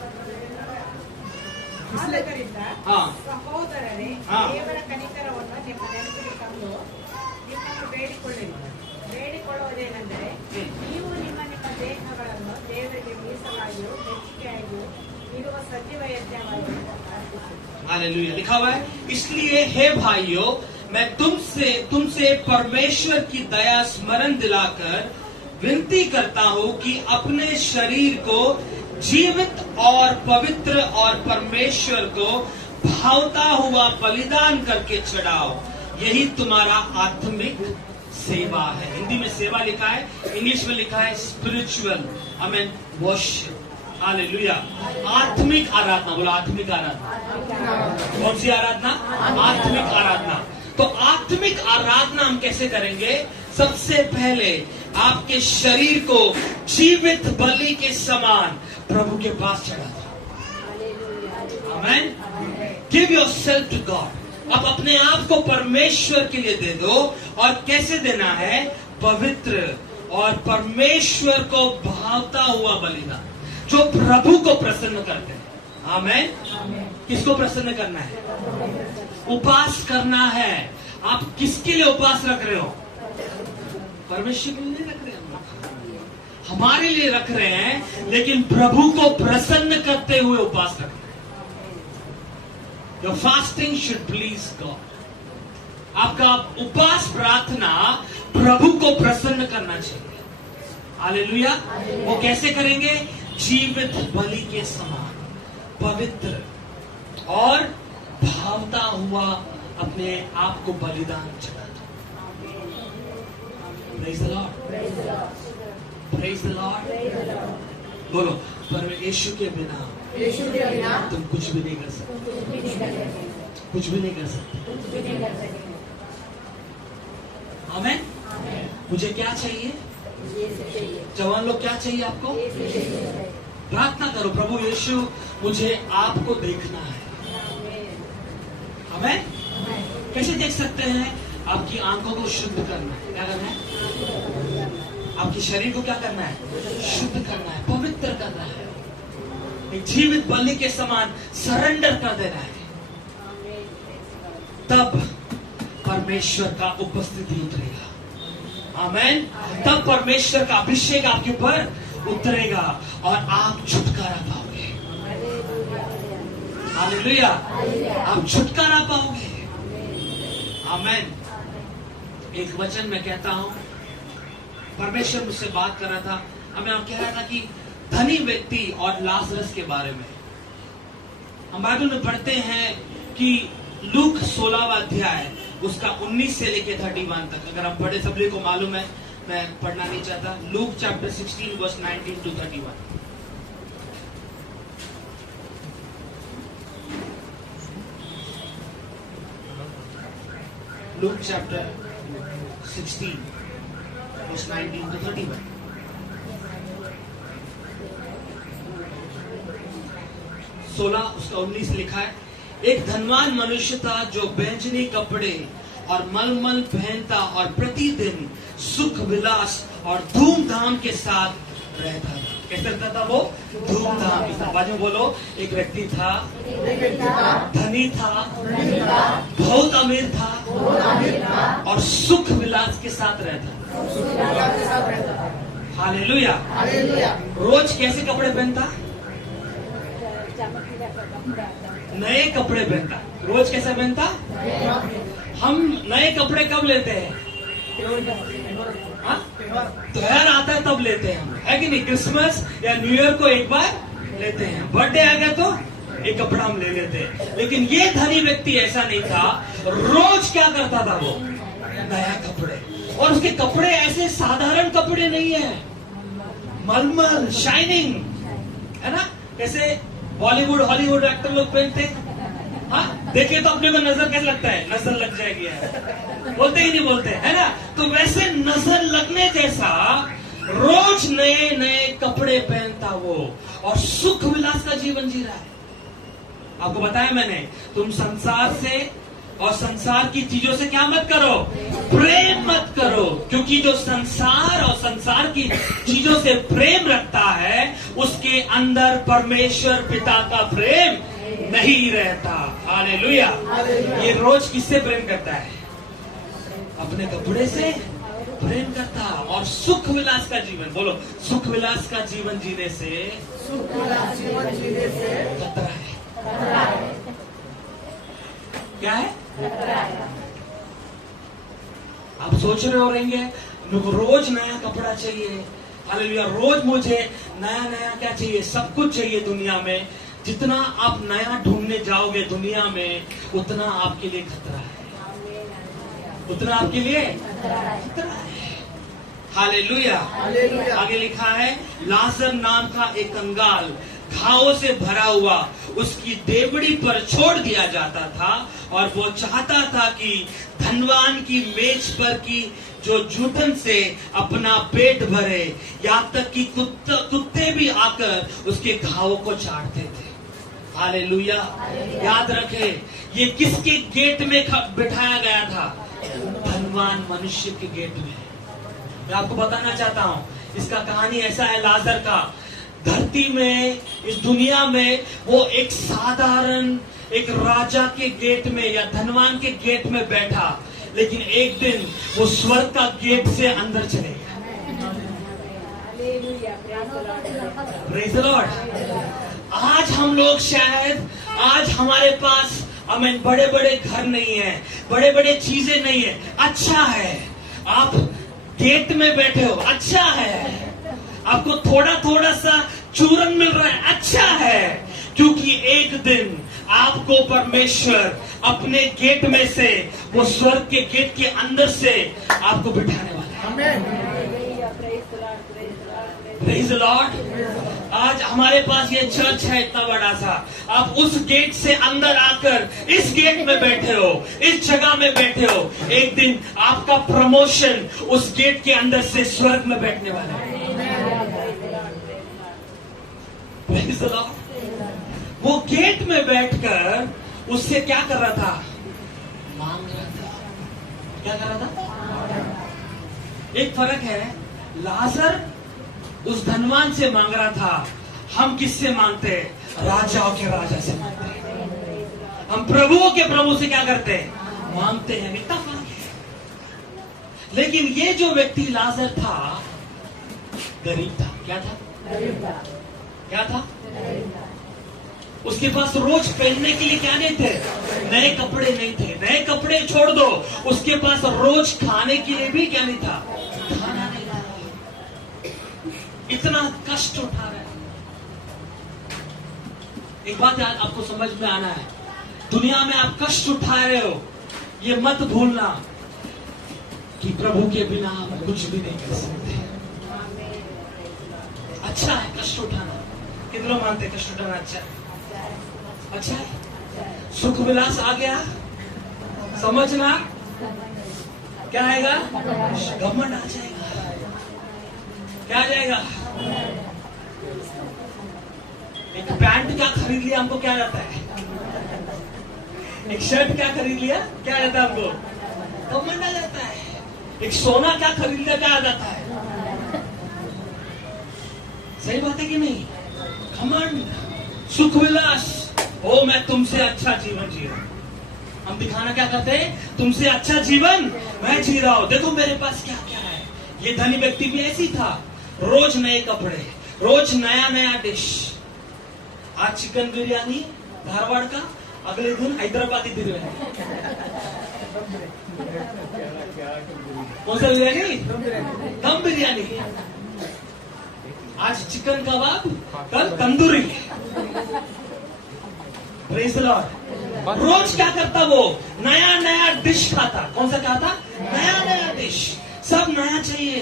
ಆದದರಿಂದ ಹಾ. ಸಹೋದರರೇ, ಹಾ. ದೇವರ ಕನಿಕರವನ್ನು ನಿಮ್ಮ ನೆನಪಿಗೆ ತಂದು ನಿಮ್ಮನ್ನು ಬೇಡಿಕೊಳ್ಳುವುದೇನೆಂದರೆ, ನೀವು ನಿಮ್ಮ ನಿಮ್ಮ ದೇಹಗಳನ್ನು ದೇವರಿಗೆ ಮೀಸಲಾಗಿಯೂ ಮೆಚ್ಚುಗೆಯಾಗಿಯೂ ಇರುವ ಸಜೀವ ಯಜ್ಞವಾಗಿ ಅರ್ಪಿಸಿ. हालेलुया। लिखा हुआ है इसलिए हे भाइयों, मैं तुमसे परमेश्वर की दया स्मरण दिलाकर विनती करता हूं कि अपने शरीर को जीवित और पवित्र और परमेश्वर को भावता हुआ बलिदान करके चढ़ाओ, यही तुम्हारा आत्मिक सेवा है। हिंदी में सेवा लिखा है, इंग्लिश में लिखा है स्पिरिचुअल आमीन वर्शिप। हालेलुया। आत्मिक आराधना। बोला आत्मिक आराधना। कौन सी आराधना? आत्मिक आराधना। तो आत्मिक आराधना हम कैसे करेंगे? सबसे पहले आपके शरीर को जीवित बलि के समान प्रभु के पास चढ़ा दो। आमीन। Give yourself to God. आप अपने आप को परमेश्वर के लिए दे दो। और कैसे देना है? पवित्र और परमेश्वर को भावता हुआ बलिदान, जो प्रभु को प्रसन्न करते हैं। आमीन। किसको प्रसन्न करना है? उपास करना है। आप किसके लिए उपास रख रहे हो? परमेश्वर के लिए नहीं रख रहे हैं, हमारे लिए रख रहे हैं, लेकिन प्रभु को प्रसन्न करते हुए उपास रख रहे हैं। Your fasting should please God. आपका उपास प्रार्थना प्रभु को प्रसन्न करना चाहिए। हालेलुया। वो कैसे करेंगे? जीवित बलि के समान पवित्र और भावता हुआ अपने आप को बलिदान चढ़ा दो। Praise the Lord. Praise the Lord. बोलो, पर यीशु के बिना तुम कुछ भी नहीं कर सकते। कुछ भी नहीं कर सकते। आमीन। मुझे क्या चाहिए? जवान लोग क्या चाहिए आपको? प्रार्थना करो, प्रभु यीशु मुझे आपको देखना है। आमीन। कैसे देख सकते हैं? आपकी आंखों को शुद्ध करना है। क्या करना है? आपके शरीर को क्या करना है? शुद्ध करना है, पवित्र करना है, एक जीवित बलि के समान सरेंडर कर देना है। तब परमेश्वर का उपस्थिति उतरेगा। आमीन। तब परमेश्वर का अभिषेक आपके ऊपर उतरेगा और आप छुटकारा पाओगे। हालेलुया। आप छुटकारा पाओगे। आमीन। एक वचन मैं कहता हूं, परमेश्वर मुझसे बात कर रहा था, हमें आप कह रहा था कि धनी व्यक्ति और लाजरस के बारे में हम बाइबल में पढ़ते हैं कि लूक 16वां अध्याय उसका 19 से लेके 31 तक अगर हम पढ़े, सभी को मालूम है, मैं पढ़ना नहीं चाहता। Luke chapter 16 verse 19 to 31। Luke chapter 16, verse 19 to 31. उसका 19 लिखा है, एक धनवान मनुष्य था जो बैंजनी कपड़े और मलमल पहनता और प्रतिदिन सुख विलास और धूमधाम के साथ रहता था। कैसे रहता था वो? धूमधाम के साथ। बाजू में बोलो, एक व्यक्ति था, धनी था, बहुत अमीर था और सुख विलास के साथ रहता। हालेलुया। रोज कैसे कपड़े पहनता? नए कपड़े पहनता। रोज कैसे पहनता? हम नए कपड़े कब लेते हैं? त्योहार आता है तब लेते हैं हम, है कि नहीं? क्रिसमस या न्यू ईयर को एक बार लेते हैं, बर्थडे आ गया तो एक कपड़ा हम ले लेते हैं। लेकिन ये धनी व्यक्ति ऐसा नहीं था, रोज क्या करता था वो? नया कपड़े। और उसके कपड़े ऐसे साधारण कपड़े नहीं है, मलमल शाइनिंग, है ना? जैसे बॉलीवुड हॉलीवुड एक्टर लोग पहनते हैं। हाँ, देखिए तो अपने को नजर कैसे लगता है? नजर लग जाएगी है। बोलते ही नहीं बोलते, है ना? तो वैसे नजर लगने जैसा रोज नए नए कपड़े पहनता वो और सुख विलास का जीवन जी रहा है। आपको बताया मैंने, तुम संसार से और संसार की चीजों से क्या मत करो? प्रेम मत करो, क्योंकि जो संसार और संसार की चीजों से प्रेम रखता है उसके अंदर परमेश्वर पिता का प्रेम नहीं रहता। हालेलुया। ये रोज किससे प्रेम करता है? अपने कपड़े से प्रेम करता। और सुख विलास का जीवन, बोलो, सुख विलास का जीवन जीने से खतरा है। क्या है? आप सोच रहे हो रहेंगे मेरे को रोज नया कपड़ा चाहिए, हालेलुया, रोज मुझे नया नया क्या चाहिए? सब कुछ चाहिए दुनिया में। जितना आप नया ढूंढने जाओगे दुनिया में, उतना आपके लिए खतरा है, उतना आपके लिए खतरा है। हालेलुया। आगे लिखा है, लाजर नाम का एक कंगाल घावों से भरा हुआ उसकी देवड़ी पर छोड़ दिया जाता था और वो चाहता था कि धनवान की मेज पर की जो जूठन से अपना पेट भरे, यहाँ तक कि कुत्ते भी आकर उसके घावों को चाटते थे। हालेलुया। याद रखे, ये किसके गेट में बिठाया गया था? धनवान मनुष्य के गेट में। मैं आपको बताना चाहता हूँ, इसका कहानी ऐसा है लाजर का। धरती में, इस दुनिया में वो एक साधारण एक राजा के गेट में या धनवान के गेट में बैठा, लेकिन एक दिन वो स्वर्ग का गेट से अंदर चले गया। Praise the Lord. आज हम लोग शायद, आज हमारे पास हमें बड़े बड़े घर नहीं है, बड़े बड़े चीजें नहीं है। अच्छा है आप गेट में बैठे हो, अच्छा है आपको थोड़ा थोड़ा सा चूरन मिल रहा है, अच्छा है, क्योंकि एक दिन आपको परमेश्वर अपने गेट में से, वो स्वर्ग के गेट के अंदर से आपको बिठाने वाला है। Praise the Lord. आज हमारे पास ये चर्च है इतना बड़ा सा, आप उस गेट से अंदर आकर इस गेट में बैठे हो, इस जगह में बैठे हो। एक दिन आपका प्रमोशन उस गेट के अंदर से स्वर्ग में बैठने वाला है। Praise the Lord. वो गेट में बैठकर उससे क्या कर रहा था? मांग रहा था। क्या कर रहा था? एक फर्क है, लाजर उस धनवान से मांग रहा था, हम किससे मांगते हैं? राजाओं के राजा से मांगते हैं। हम प्रभुओं के प्रभु से क्या करते हैं? मांगते हैं। इतना फर्क है। लेकिन ये जो व्यक्ति लाजर था, गरीब था। क्या था? क्या था? उसके पास रोज पहनने के लिए क्या नहीं थे? नए कपड़े नहीं थे। नए कपड़े छोड़ दो, उसके पास रोज खाने के लिए भी क्या नहीं था? खाना नहीं था। इतना कष्ट उठा रहा है। एक बात याद आपको समझ में आना है, दुनिया में आप कष्ट उठा रहे हो, ये मत भूलना कि प्रभु के बिना आप कुछ भी नहीं कर सकते। अच्छा है कष्ट उठाना। कितने लोग मानते कष्ट उठाना अच्छा है? अच्छा है। सुख विलास आ गया, समझना क्या आएगा? घमंड आ जाएगा। क्या आ जाएगा? एक पैंट क्या खरीद लिया हमको क्या जाता है? एक शर्ट क्या खरीद लिया क्या जाता है हमको? घमंड आ जाता है। एक सोना क्या खरीद लिया क्या आ जाता है? सही बात है कि नहीं? घमंड, सुख विलास, ओ मैं तुमसे अच्छा जीवन जी रहा हूं। हम दिखाना क्या करते हैं? तुमसे अच्छा जीवन मैं जी रहा हूं, देखो मेरे पास क्या क्या है। ये धनी व्यक्ति भी ऐसी था, रोज नए कपड़े, रोज नया नया डिश। आज चिकन बिरयानी धारवाड़ का, अगले दिन हैदराबादी बिरयानी। कौन सा बिरयानी? दम बिरयानी। आज चिकन कबाब, कल तंदूरी। Praise the Lord. रोज क्या करता वो? नया नया डिश खाता। कौन सा खाता? नया नया डिश। सब नया चाहिए,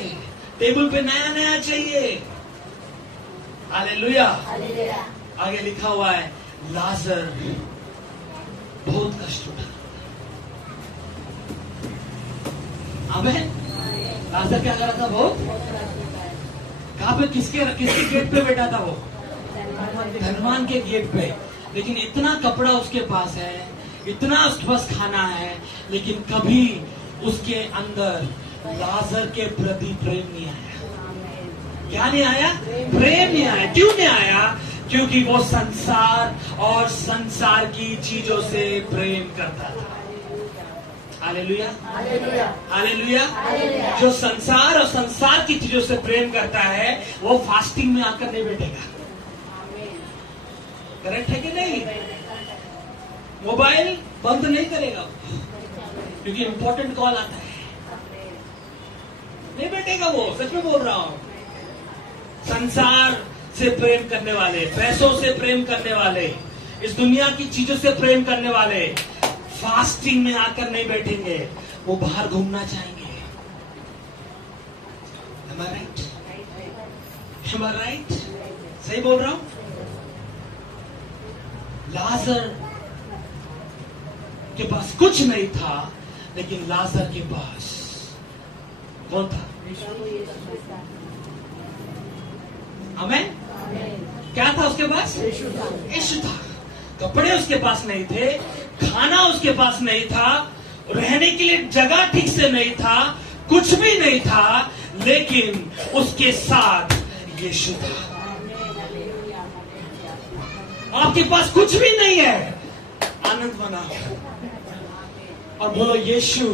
टेबल पे नया नया चाहिए। हालेलुया। आगे लिखा हुआ है लाजर बहुत कष्ट उठा। आमेन। लाजर क्या कर रहा था वो? कहां पे? किसके गेट पे बैठा था वो? धनवान के गेट पे। लेकिन इतना कपड़ा उसके पास है, इतना उसके पास खाना है, लेकिन कभी उसके अंदर लाजर के प्रति प्रेम नहीं आया। क्या नहीं आया? प्रेम नहीं आया। क्यों नहीं आया? क्योंकि वो संसार और संसार की चीजों से प्रेम करता था। Hallelujah, hallelujah. जो संसार और संसार की चीजों से प्रेम करता है वो फास्टिंग में आकर नहीं बैठेगा। करेक्ट है कि नहीं? मोबाइल बंद नहीं करेगा क्योंकि इंपॉर्टेंट कॉल आता है, नहीं बैठेगा वो। सच में बोल रहा हूं। संसार से प्रेम करने वाले, पैसों से प्रेम करने वाले, इस दुनिया की चीजों से प्रेम करने वाले फास्टिंग में आकर नहीं बैठेंगे, वो बाहर घूमना चाहेंगे। Am I right? Am I right? सही बोल रहा हूं? लाजर के पास कुछ नहीं था, लेकिन लाजर के पास कौन था? आमेन। क्या था उसके पास? यीशु था। कपड़े उसके पास नहीं थे, खाना उसके पास नहीं था, रहने के लिए जगह ठीक से नहीं था, कुछ भी नहीं था, लेकिन उसके साथ यीशु था। आपके पास कुछ भी नहीं है, आनंद मनाओ और बोलो यीशु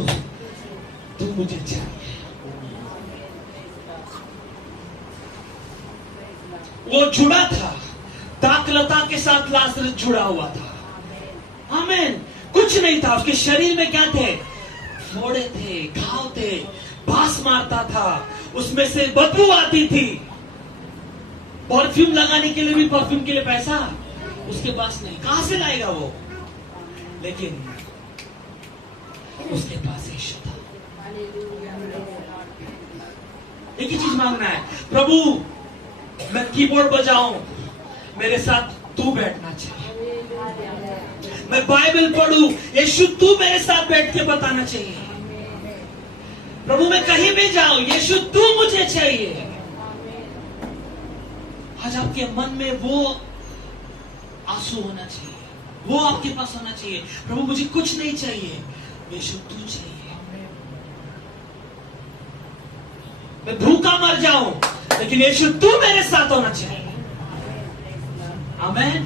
तू मुझे चाहिए। वो जुड़ा था, दाखलता के साथ लाजर जुड़ा हुआ था। आमीन। कुछ नहीं था उसके शरीर में। क्या थे? फोड़े थे, घाव थे, बांस मारता था, उसमें से बदबू आती थी। परफ्यूम लगाने के लिए भी परफ्यूम के लिए पैसा उसके पास नहीं, कहां से लाएगा वो? लेकिन उसके पास यीशु था। एक ही चीज मांगना है, प्रभु मैं कीबोर्ड बजाऊं, मेरे साथ तू बैठना चाहिए। मैं बाइबल पढ़ूं, यीशु तू मेरे साथ बैठ के बताना चाहिए। प्रभु मैं कहीं भी जाऊं, यीशु तू मुझे चाहिए। आज आपके मन में वो आंसू होना चाहिए, वो आपके पास होना चाहिए। प्रभु मुझे कुछ नहीं चाहिए, यीशु तू चाहिए। मैं भूखा मर जाऊं, लेकिन यीशु तू मेरे साथ होना चाहिए। आमीन।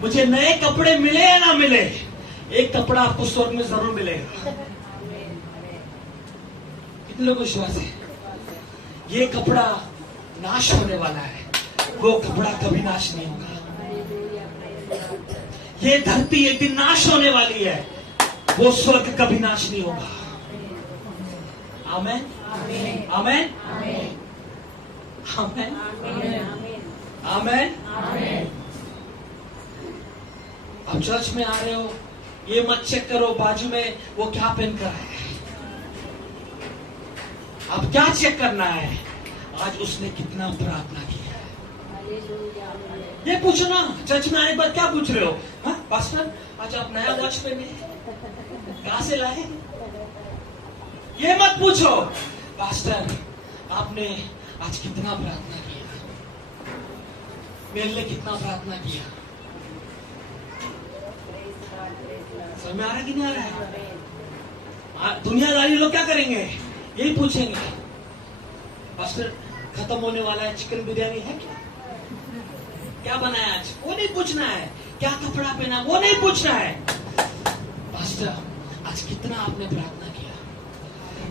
मुझे नए कपड़े मिले या ना मिले, एक कपड़ा आपको स्वर्ग में जरूर मिलेगा। कितने लोग विश्वास है? ये कपड़ा नाश होने वाला है, वो कपड़ा कभी नाश नहीं होगा। ये धरती एक दिन नाश होने वाली है, वो स्वर्ग कभी नाश नहीं होगा। आमीन, आमीन, आमीन, आमीन। आप चर्च में आ रहे हो, ये मत चेक करो बाजू में वो क्या पहन कर है। आप क्या चेक करना है? आज उसने कितना प्रार्थना किया है। ये पूछो ना, चर्च में आने पर क्या पूछ रहे हो? हाँ पास्टर, आज आप नया वॉच पहने, कहां से लाए? ये मत पूछो पास्टर आपने आज कितना प्रार्थना किया, मेरे लिए कितना प्रार्थना किया। समझ में आ रहा है कि नहीं आ रहा है? दुनियादारी लोग क्या करेंगे, यही पूछेंगे पास्टर खत्म होने वाला है, चिकन बिरयानी है क्या बनाया आज, वो नहीं पूछना है। क्या कपड़ा पहना, वो नहीं पूछना है। पास्टर आज कितना आपने प्रार्थना किया,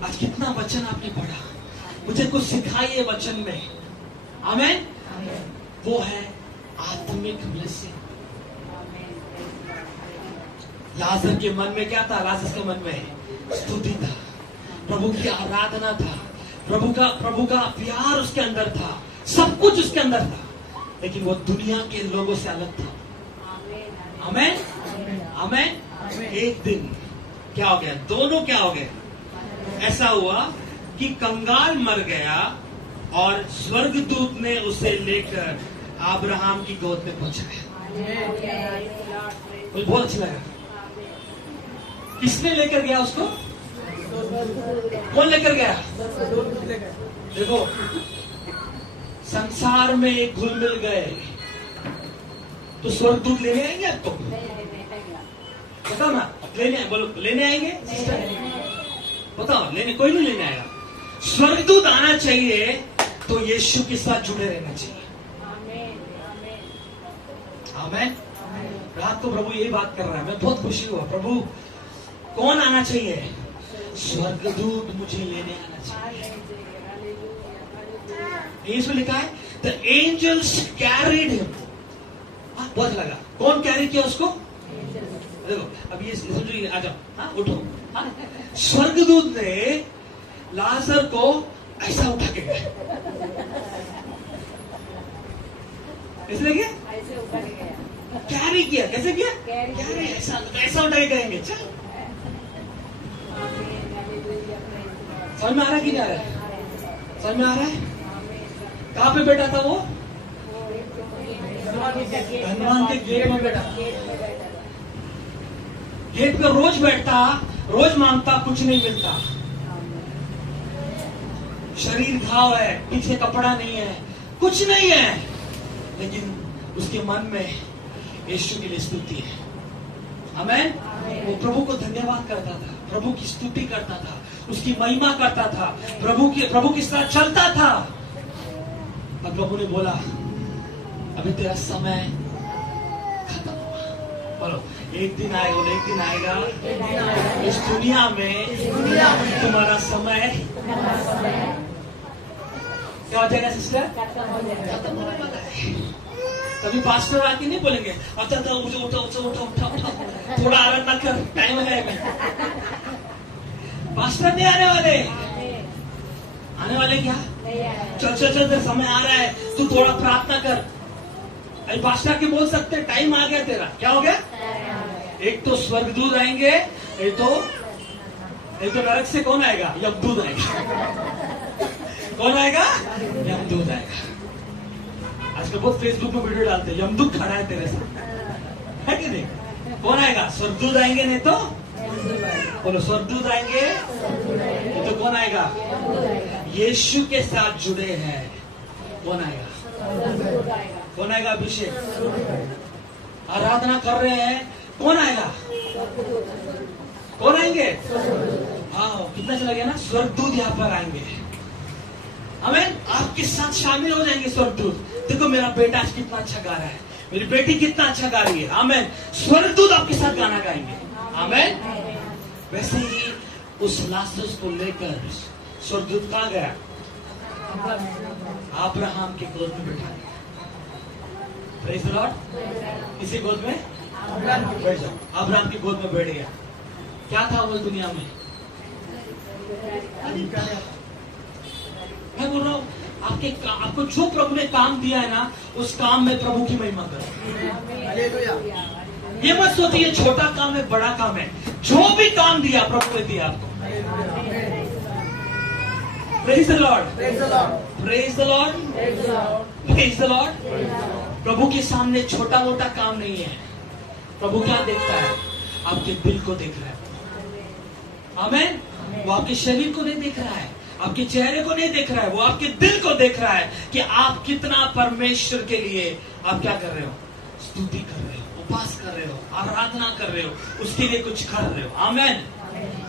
आज कितना वचन आपने पढ़ा, मुझे कुछ सिखाइए वचन में। आमेन। वो है आत्मिक ब्लेसिंग। लाजर के मन में क्या था? लाजर के मन में स्तुति था, प्रभु की आराधना था, प्रभु का प्यार उसके अंदर था, सब कुछ उसके अंदर था, लेकिन वो दुनिया के लोगों से अलग था। आमेन आमेन। एक दिन क्या हो गया, दोनों क्या हो गए, ऐसा हुआ कि कंगाल मर गया और स्वर्गदूत ने उसे लेकर अब्राहम की गोद में पहुंचाया। मुझे बहुत अच्छा लगा। किसने लेकर गया उसको? कौन लेकर गया? देखो संसार में एक घुल मिल गए तो स्वर्गदूत लेने आएंगे आपको? बताओ ना, लेने बोलो, लेने आएंगे? बताओ, लेने कोई नहीं लेने आएगा। स्वर्गदूत आना चाहिए तो यीशु के साथ जुड़े रहना चाहिए। आमेन। रात को प्रभु यही बात कर रहा है, मैं बहुत खुशी हुआ। प्रभु कौन आना चाहिए? स्वर्गदूत मुझे लेने आना चाहिए। इसमें लिखा है द एंजल्स कैरीड हिम। बहुत लगा, कौन कैरी किया उसको? देखो अब ये समझो, आ जाओ, हाँ उठो। हाँ? स्वर्गदूत ने लाजर को ऐसा उठा के गया, इसलिए क्या कैरी किया? कैसे किया? कैरी ऐसा उठा के करेंगे। चल समझ में आ रहा है कि नहीं आ रहा है? समझ में आ रहा है? कहाँ पे बैठा था वो? धनवान के गेट में बैठा। गेट पे रोज बैठता, रोज मांगता, कुछ नहीं मिलता। शरीर घाव है, पीछे कपड़ा नहीं है, कुछ नहीं है, लेकिन उसके मन में यीशु के लिए स्तुति है। आमेन। वो प्रभु को धन्यवाद करता था, प्रभु की स्तुति करता था, उसकी महिमा करता था, प्रभु के साथ चलता था। और प्रभु ने बोला अभी तेरा समय खत्म हुआ। बोलो एक दिन आएगा, एक दिन आएगा इस दुनिया में तुम्हारा समय क्या हो जाएगा सिस्टर? खत्म होने वाला है। कभी पास्टर आके नहीं बोलेंगे अच्छा मुझे उठा थोड़ा आराम ना कर, टाइम है। पास्टर नहीं आने वाले क्या? चल समय आ रहा है, तू थोड़ा प्रार्थना कर। अरे पास्टर के बोल सकते टाइम आ गया तेरा। क्या हो गया? एक तो स्वर्गदूत आएंगे, एक तो नरक से कौन आएगा? यमदूत आएगा। कौन आएगा? यमदूत आएगा। आजकल बहुत फेसबुक में वीडियो डालते हैं, यमदूत खड़ा है तेरे साथ, है कि नहीं? कौन आएगा? स्वर्गदूत आएंगे, नहीं तो बोलो स्वर्गदूत आएंगे, नहीं तो कौन आएगा? यीशु के साथ जुड़े हैं कौन आएगा? कौन आएगा? अभिषेक आराधना कर रहे हैं, कौन आएगा? कौन आएंगे? हाँ कितना चला गया ना, स्वर्गदूत यहाँ पर आएंगे। आमीन। आपके साथ शामिल हो जाएंगे स्वर्गदूत। देखो मेरा बेटा आज कितना अच्छा गा रहा है, मेरी बेटी कितना अच्छा गा रही है। आमीन। स्वर्गदूत आपके साथ गाना गाएंगे। आमीन। वैसे ही उस लाजरस को लेकर स्वर्गदूत कहाँ गया? अब्राहम के गोद में बैठा गया। Praise the Lord. किसी गोद में? बैठ जाओ। अब्राहम की गोद में बैठ गया। क्या था वो दुनिया में? मैं बोल रहा हूँ आपको जो प्रभु ने काम दिया है ना, उस काम में प्रभु की महिमा करो। ये मत सोचिए छोटा काम है बड़ा काम है, जो भी काम दिया प्रभु ने दिया आपको। Praise the Lord. Praise the Lord. Praise the Lord. प्रभु के सामने छोटा मोटा काम नहीं है। प्रभु क्या देखता है? आपके दिल को देख रहा है। आमीन। वो आपके शरीर को नहीं देख रहा है, आपके चेहरे को नहीं देख रहा है, वो आपके दिल को देख रहा है कि आप कितना परमेश्वर के लिए आप क्या कर रहे हो, स्तुति कर रहे हो, उपास कर रहे हो, आराधना कर रहे हो, उसके लिए कुछ कर रहे हो। आमेन।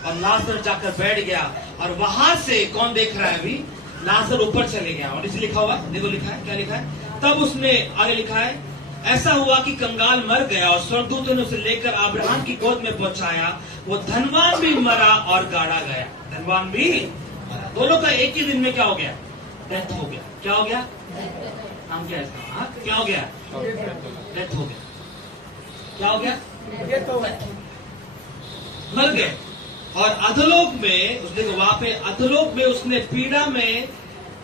और लाजर जाकर बैठ गया और वहां से कौन देख रहा है अभी, लाजर ऊपर चले गया। और इसे लिखा हुआ, देखो लिखा है, क्या लिखा है, तब उसने आगे लिखा है, ऐसा हुआ कि कंगाल मर गया और स्वर्गदूतों ने उसे लेकर अब्राहम की गोद में पहुंचाया। वो धनवान भी मरा और गाड़ा गया। धनवान भी मरा, दोनों का एक ही दिन में क्या हो गया, डेथ हो गया। क्या हो गया, नाम क्या है इसका, हाँ क्या हो गया, डेथ हो गया। क्या हो गया, मर गए। और अधोलोक में उसने, वहां पे अधोलोक में उसने पीड़ा में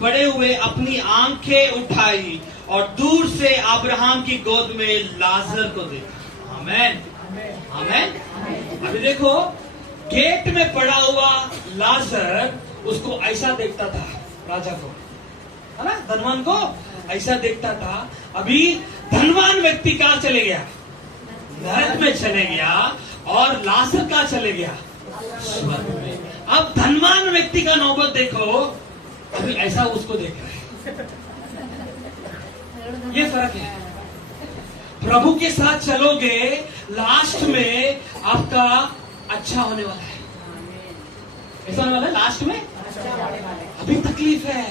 पड़े हुए अपनी आंखें उठाई और दूर से अब्राहम की गोद में लाजर को देखा। आमेन, आमेन। अभी देखो, गेट में पड़ा हुआ लाजर उसको ऐसा देखता था, राजा को, है ना, धनवान को ऐसा देखता था। अभी धनवान व्यक्ति कहां चले गया, नरक में चले गया, और लाजर कहां चले गया, स्वर्ग में। अब धनवान व्यक्ति का नौबत देखो, अभी ऐसा उसको देख रहा है। ये फर्क है। प्रभु के साथ चलोगे, लास्ट में आपका अच्छा होने वाला है। ऐसा होने वाला है लास्ट में। अभी तकलीफ है,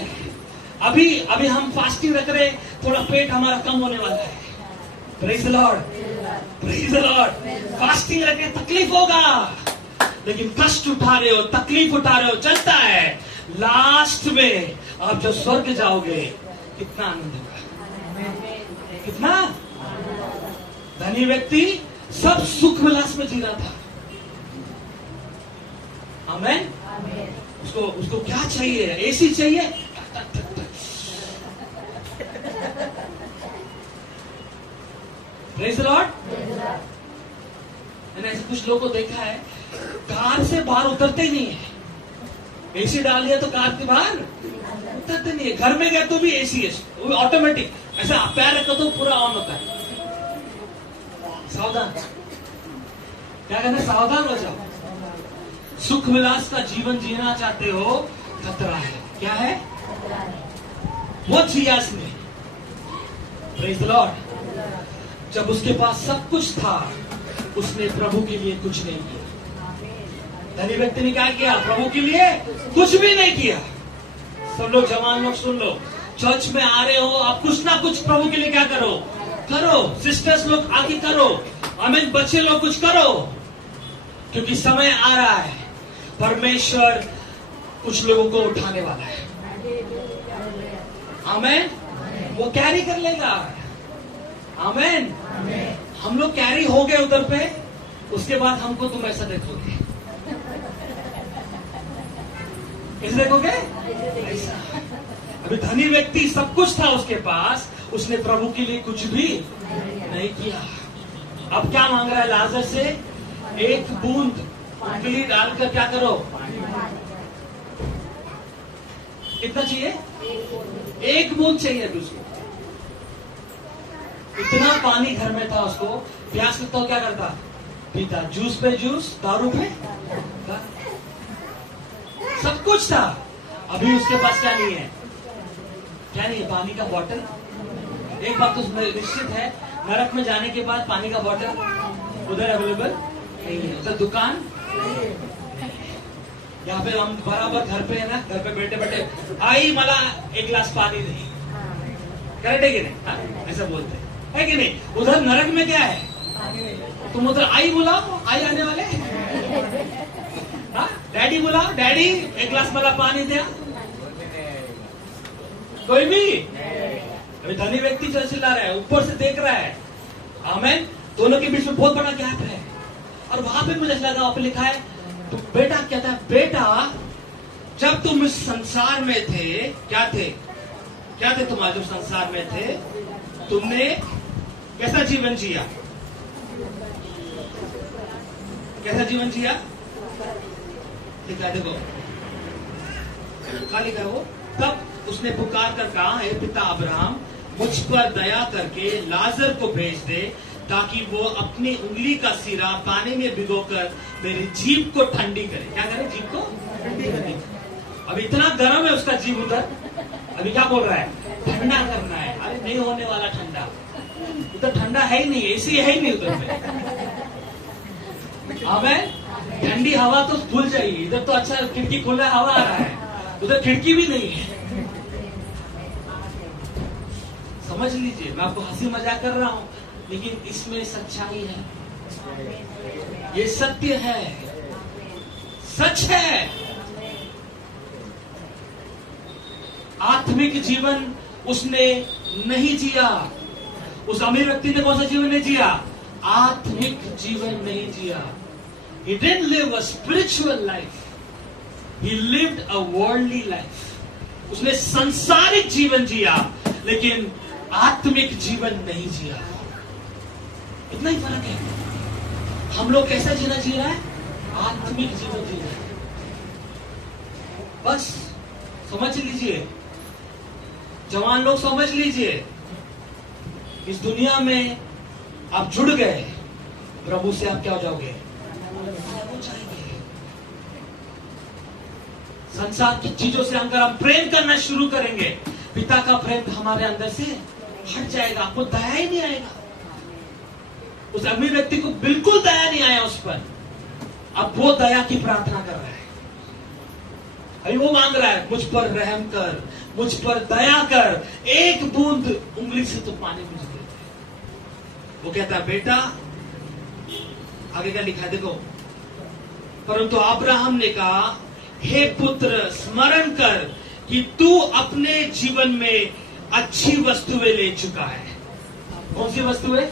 अभी हम फास्टिंग रख रहे, थोड़ा पेट हमारा कम होने वाला है। Praise the Lord, praise the Lord. Fasting रखे, तकलीफ होगा, लेकिन कष्ट उठा रहे हो, तकलीफ उठा रहे हो, चलता है। लास्ट में आप जो स्वर्ग जाओगे, कितना आनंद होगा, कितना। धनी व्यक्ति सब सुख विलास में जी रहा था। आमेन। उसको क्या चाहिए, एसी चाहिए, प्रेज द लॉर्ड। मैंने ऐसे कुछ लोगों को देखा है, कार से बाहर उतरते ही नहीं है। एसी डाल दिया तो कार के बाहर उतरते नहीं है। घर में गए तो भी एसी है, वो ऑटोमेटिक, ऐसा पैर रखो तो पूरा ऑन होता है। सावधान, क्या कहना है, सावधान हो जाओ। सुख विलास का जीवन जीना चाहते हो, खतरा है। क्या है वो, जियास ने, प्रेज द लॉर्ड, जब उसके पास सब कुछ था, उसने प्रभु के लिए कुछ नहीं किया। धनी व्यक्ति ने क्या किया, प्रभु के लिए कुछ भी नहीं किया। सब लोग, जवान लोग सुन लो, चर्च में आ रहे हो, आप कुछ ना कुछ प्रभु के लिए क्या करो, करो। सिस्टर्स लोग आगे करो, आमीन। बच्चे लोग कुछ करो, क्योंकि समय आ रहा है, परमेश्वर कुछ लोगों को उठाने वाला है। आमीन। वो कैरी कर लेगा। आमीन। हम लोग कैरी हो गए उधर पे, उसके बाद हमको तुम ऐसा देखोगे, कैसे देखोगे, ऐसा। अभी धनी व्यक्ति सब कुछ था उसके पास, उसने प्रभु के लिए कुछ भी नहीं किया। अब क्या मांग रहा है लाजर से, एक बूंद उंगली डालकर क्या करो, कितना चाहिए, एक बूंद चाहिए अभी उसको। इतना पानी घर में था, उसको प्यास लगता हो क्या करता, पीता। जूस पे जूस, दारू पे दारू, सब कुछ था। अभी उसके पास क्या नहीं है, क्या नहीं है, पानी का बोतल। एक बात तो निश्चित है, नरक में जाने के बाद पानी का बोतल उधर अवेलेबल नहीं है, उधर दुकान। यहाँ पे हम बराबर घर पे है ना, घर पे बैठे बैठे, आई मला एक गिलास पानी नहीं, करेक्ट है कि नहीं, ऐसा बोलते है कि नहीं। उधर नरक में क्या है, तुम उधर आई बुलाओ, आई आने वाले, हाँ, डैडी बुलाओ, डैडी एक गिलास मला पानी दिया, कोई भी। अभी धनी व्यक्ति जो चिल्ला रहा है, ऊपर से देख रहा है। आमेन। दोनों के बीच में बहुत बड़ा गैप है। और वहां पे मुझे लगा, वहां पे लिखा है, तो बेटा कहता है, बेटा जब तुम इस संसार में थे, क्या थे तुम्हारे, जो संसार में थे, तुमने कैसा जीवन जिया, कैसा जीवन जिया, लिखा देखो, क्या लिखा वो। तब उसने पुकार कर कहा, हे पिता अब्राहम, मुझ पर दया करके लाजर को भेज दे, ताकि वो अपनी उंगली का सिरा पानी में भिगोकर मेरी जीभ को ठंडी करे। क्या करे, जीभ को ठंडी करें। अब इतना गर्म है उसका जीव उधर, अभी क्या बोल रहा है? ठंडा करना है। अरे नहीं होने वाला ठंडा, उधर ठंडा है ही नहीं, एसी है ही नहीं उधर में। हमें ठंडी हवा तो भूल जाइए, इधर तो अच्छा खिड़की खुला हवा आ रहा है, उधर खिड़की भी नहीं है। समझ लीजिए, मैं आपको हंसी मजाक कर रहा हूं, लेकिन इसमें सच्चाई है, ये सत्य है, सच है। आत्मिक जीवन उसने नहीं जिया। उस अमीर व्यक्ति ने कौन सा जीवन नहीं जिया? आत्मिक जीवन नहीं जिया। He didn't live a spiritual life. He lived a worldly life. उसने सांसारिक जीवन जिया, लेकिन आत्मिक जीवन नहीं जिया। इतना ही फर्क है। हम लोग कैसा जीना जी रहा है? आत्मिक जीवन जी रहा है। बस समझ लीजिए, जवान लोग समझ लीजिए, इस दुनिया में आप जुड़ गए, प्रभु से आप क्या हो जाओगे? हो जाएंगे। संसार की चीजों से अगर हम प्रेम करना शुरू करेंगे, पिता का प्रेम हमारे अंदर से हट जाएगा, आपको दया ही नहीं आएगा। उस अमीर व्यक्ति को बिल्कुल दया नहीं आया उस पर। अब वो दया की प्रार्थना कर रहा है, अभी वो मांग रहा है, मुझ पर रहम कर, मुझ पर दया कर, एक बूंद उंगली से तो पानी मुझे दे दे। वो कहता है, बेटा, आगे क्या लिखा है देखो, परंतु अब्राहम ने कहा, हे पुत्र, स्मरण कर कि तू अपने जीवन में अच्छी वस्तुएं ले चुका है। कौन सी वस्तुएं?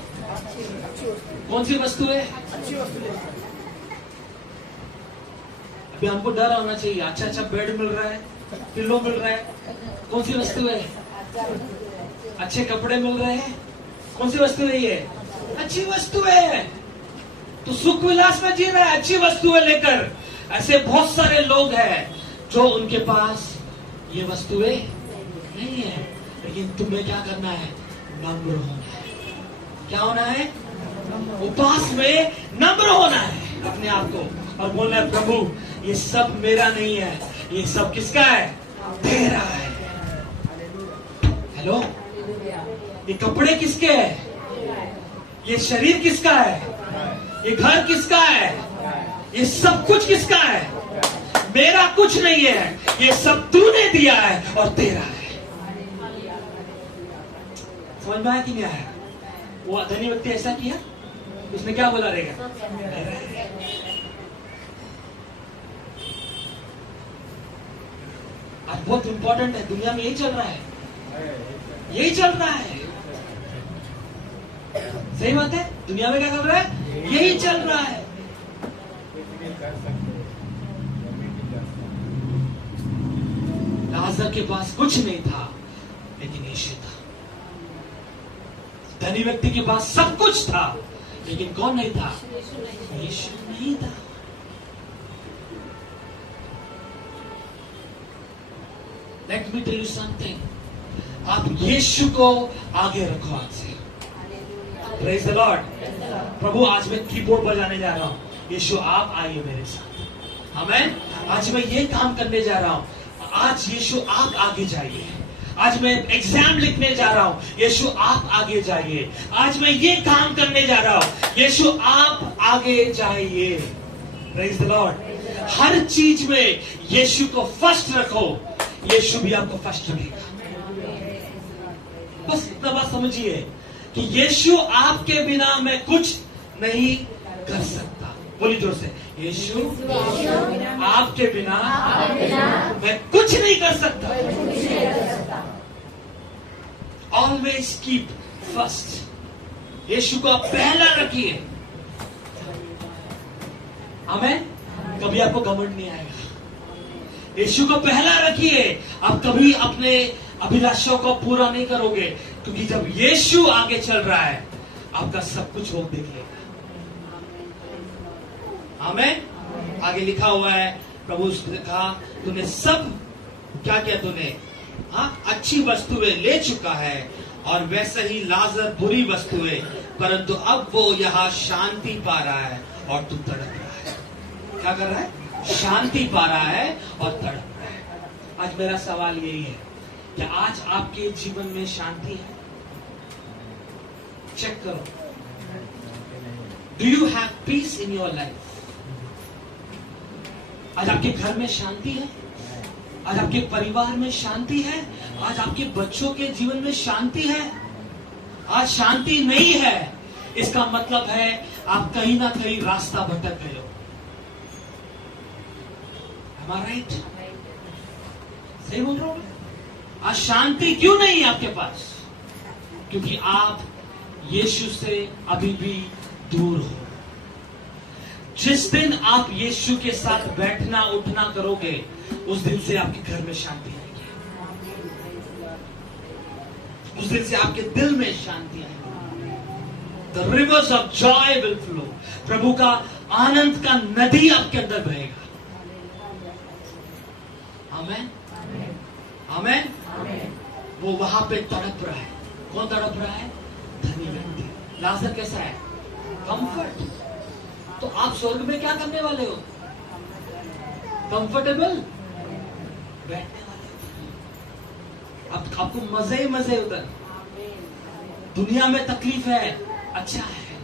कौन सी वस्तुएं? अच्छी वस्तु ले। अभी हमको डर होना चाहिए, अच्छा अच्छा बेड मिल रहा है, पिल्लो मिल रहा है, कौन सी वस्तु है? अच्छे कपड़े मिल रहे हैं, कौन सी वस्तु है ये? अच्छी वस्तु है। तो सुख विलास में जी रहा है अच्छी वस्तुएं लेकर। ऐसे बहुत सारे लोग हैं जो उनके पास ये वस्तुएं नहीं है, लेकिन तुम्हें क्या करना है? नम्र होना है। क्या होना है? उपास में नम्र होना है अपने आप को, और बोलना है, प्रभु ये सब मेरा नहीं है, ये सब किसका है? तेरा है। हेलो, ये कपड़े किसके हैं? ये शरीर किसका है? ये घर किसका है? ये सब कुछ किसका है? मेरा कुछ नहीं है, ये सब तूने दिया है और तेरा है। समझ में आया कि नहीं आया? वो धनी व्यक्ति ऐसा किया, उसने क्या बोला रहेगा? आज बहुत इंपॉर्टेंट है, दुनिया में यही चल रहा है, यही चल रहा है। सही बात है, दुनिया में क्या चल रहा है? यही चल रहा है। लाजर के पास कुछ नहीं था, लेकिन यीशु था। धनी व्यक्ति के पास सब कुछ था, लेकिन कौन नहीं था? यीशु नहीं था। Let me tell you something. आप यीशु को आगे रखो आज से। Praise the Lord. प्रभु, आज मैं कीबोर्ड बजाने जा रहा हूँ, यीशु आप आइए मेरे साथ। आमेन। आज मैं ये काम करने जा रहा हूँ, आज यीशु आप आगे जाइए। आज मैं एग्जाम लिखने जा रहा हूँ, यीशु आप आगे जाइए। आज मैं ये काम करने जा रहा हूँ, यीशु आप आगे जाइए। Praise the Lord. हर चीज में यीशु को फर्स्ट रखो, यीशु भी आपको फर्स्ट रखेगा। बस इतना बात समझिए कि यीशु आपके बिना मैं कुछ नहीं कर सकता। बोली जोर से, यीशु आपके बिना मैं कुछ नहीं कर सकता। Always keep first. यीशु को आप पहला रखिए। आमेन। कभी आपको घमंड नहीं आएगा। यीशु को पहला रखिए, आप कभी अपने अभिलाषाओं को पूरा नहीं करोगे, क्योंकि जब यीशु आगे चल रहा है, आपका सब कुछ वो देख लेगा। आमेन। आगे लिखा हुआ है, प्रभु ने कहा, तूने सब क्या किया? तूने अच्छी वस्तुएं ले चुका है, और वैसे ही लाजर बुरी वस्तुएं, परंतु अब वो यहाँ शांति पा रहा है और तू तड़प रहा है। क्या कर रहा है? शांति पा रहा है और तड़प रहा है। आज मेरा सवाल यही है कि आज आपके जीवन में शांति है? चेक करो। Do you have piece in your life? आज आपके घर में शांति है? आज आपके परिवार में शांति है? आज आपके बच्चों के जीवन में शांति है? आज शांति नहीं है, इसका मतलब है आप कहीं ना कहीं रास्ता भटक गए हो। Am I right? सही बोल रहा हूं मैं? आज शांति क्यों नहीं है आपके पास? क्योंकि आप यीशु से अभी भी दूर हो। जिस दिन आप यीशु के साथ बैठना उठना करोगे, उस दिन से आपके घर में शांति आएगी। उस दिन से आपके दिल में शांति आएगी। The rivers of joy will flow. प्रभु का आनंद का नदी आपके अंदर बहेगा। आमेन, आमेन। वो वहां पे तड़प रहा है। कौन तड़प रहा है? धनी व्यक्ति। लाजर कैसा है? कंफर्ट। तो आप स्वर्ग में क्या करने वाले हो? कंफर्टेबल बैठने वाले हो। अब आपको मजे ही मजे उधर। दुनिया में तकलीफ है, अच्छा है।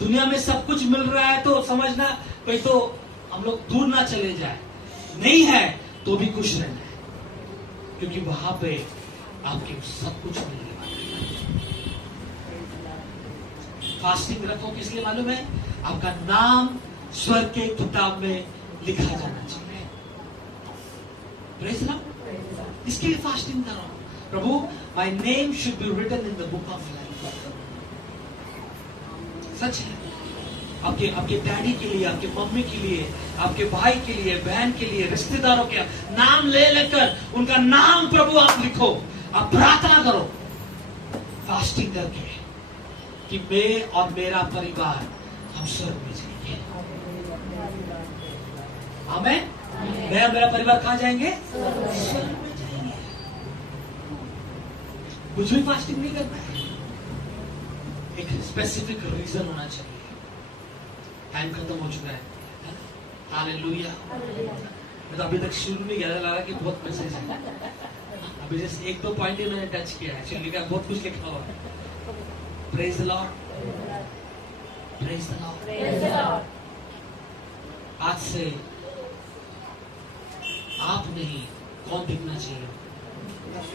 दुनिया में सब कुछ मिल रहा है तो समझना कहीं तो हम लोग दूर ना चले जाए। नहीं है तो भी खुश रहना है, क्योंकि वहां पे आपके सब कुछ मिलने वाला है। फास्टिंग रखो किस लिए मालूम है? आपका नाम स्वर्ग के किताब में लिखा जाना चाहिए। Praise Lord. इसके लिए फास्टिंग करो। प्रभु, my name should be written in the book of life. सच है। आपके डैडी के लिए, आपके मम्मी के लिए, आपके भाई के लिए, बहन के लिए, रिश्तेदारों के नाम ले लेकर उनका नाम प्रभु आप लिखो। आप प्रार्थना करो फास्टिंग करके कि मैं और मेरा परिवार हम स्वर्ग में जाएंगे। आमेन। मैं और मेरा परिवार कहां जाएंगे? स्वर्ग में जाएंगे। कुछ भी फास्टिंग नहीं करना है। एक स्पेसिफिक रीजन होना चाहिए। टाइम खत्म हो चुका है। हालेलुया। मैं तो अभी तक शुरू नहीं किया था, लगा कि बहुत मैसेज है। अभी जैसे एक दो पॉइंट ही मैंने टच किया है। चलिए बहुत कुछ लिखा हुआ है। Praise the Lord, praise the Lord. आज से आप नहीं, कौन दिखना चाहिए?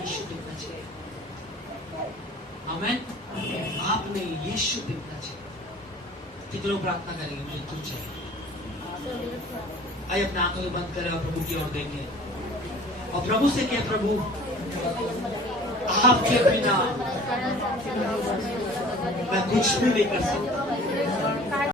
यीशु दिखना चाहिए। आमेन। आप नहीं, यीशु दिखना चाहिए। कितने लोग प्रार्थना करेंगे? मुझे तू चाहिए। आइए अपने आंखों को बंद करें और प्रभु की ओर देखें और प्रभु से कहें, प्रभु आपके बिना मैं कुछ भी नहीं कर सकता।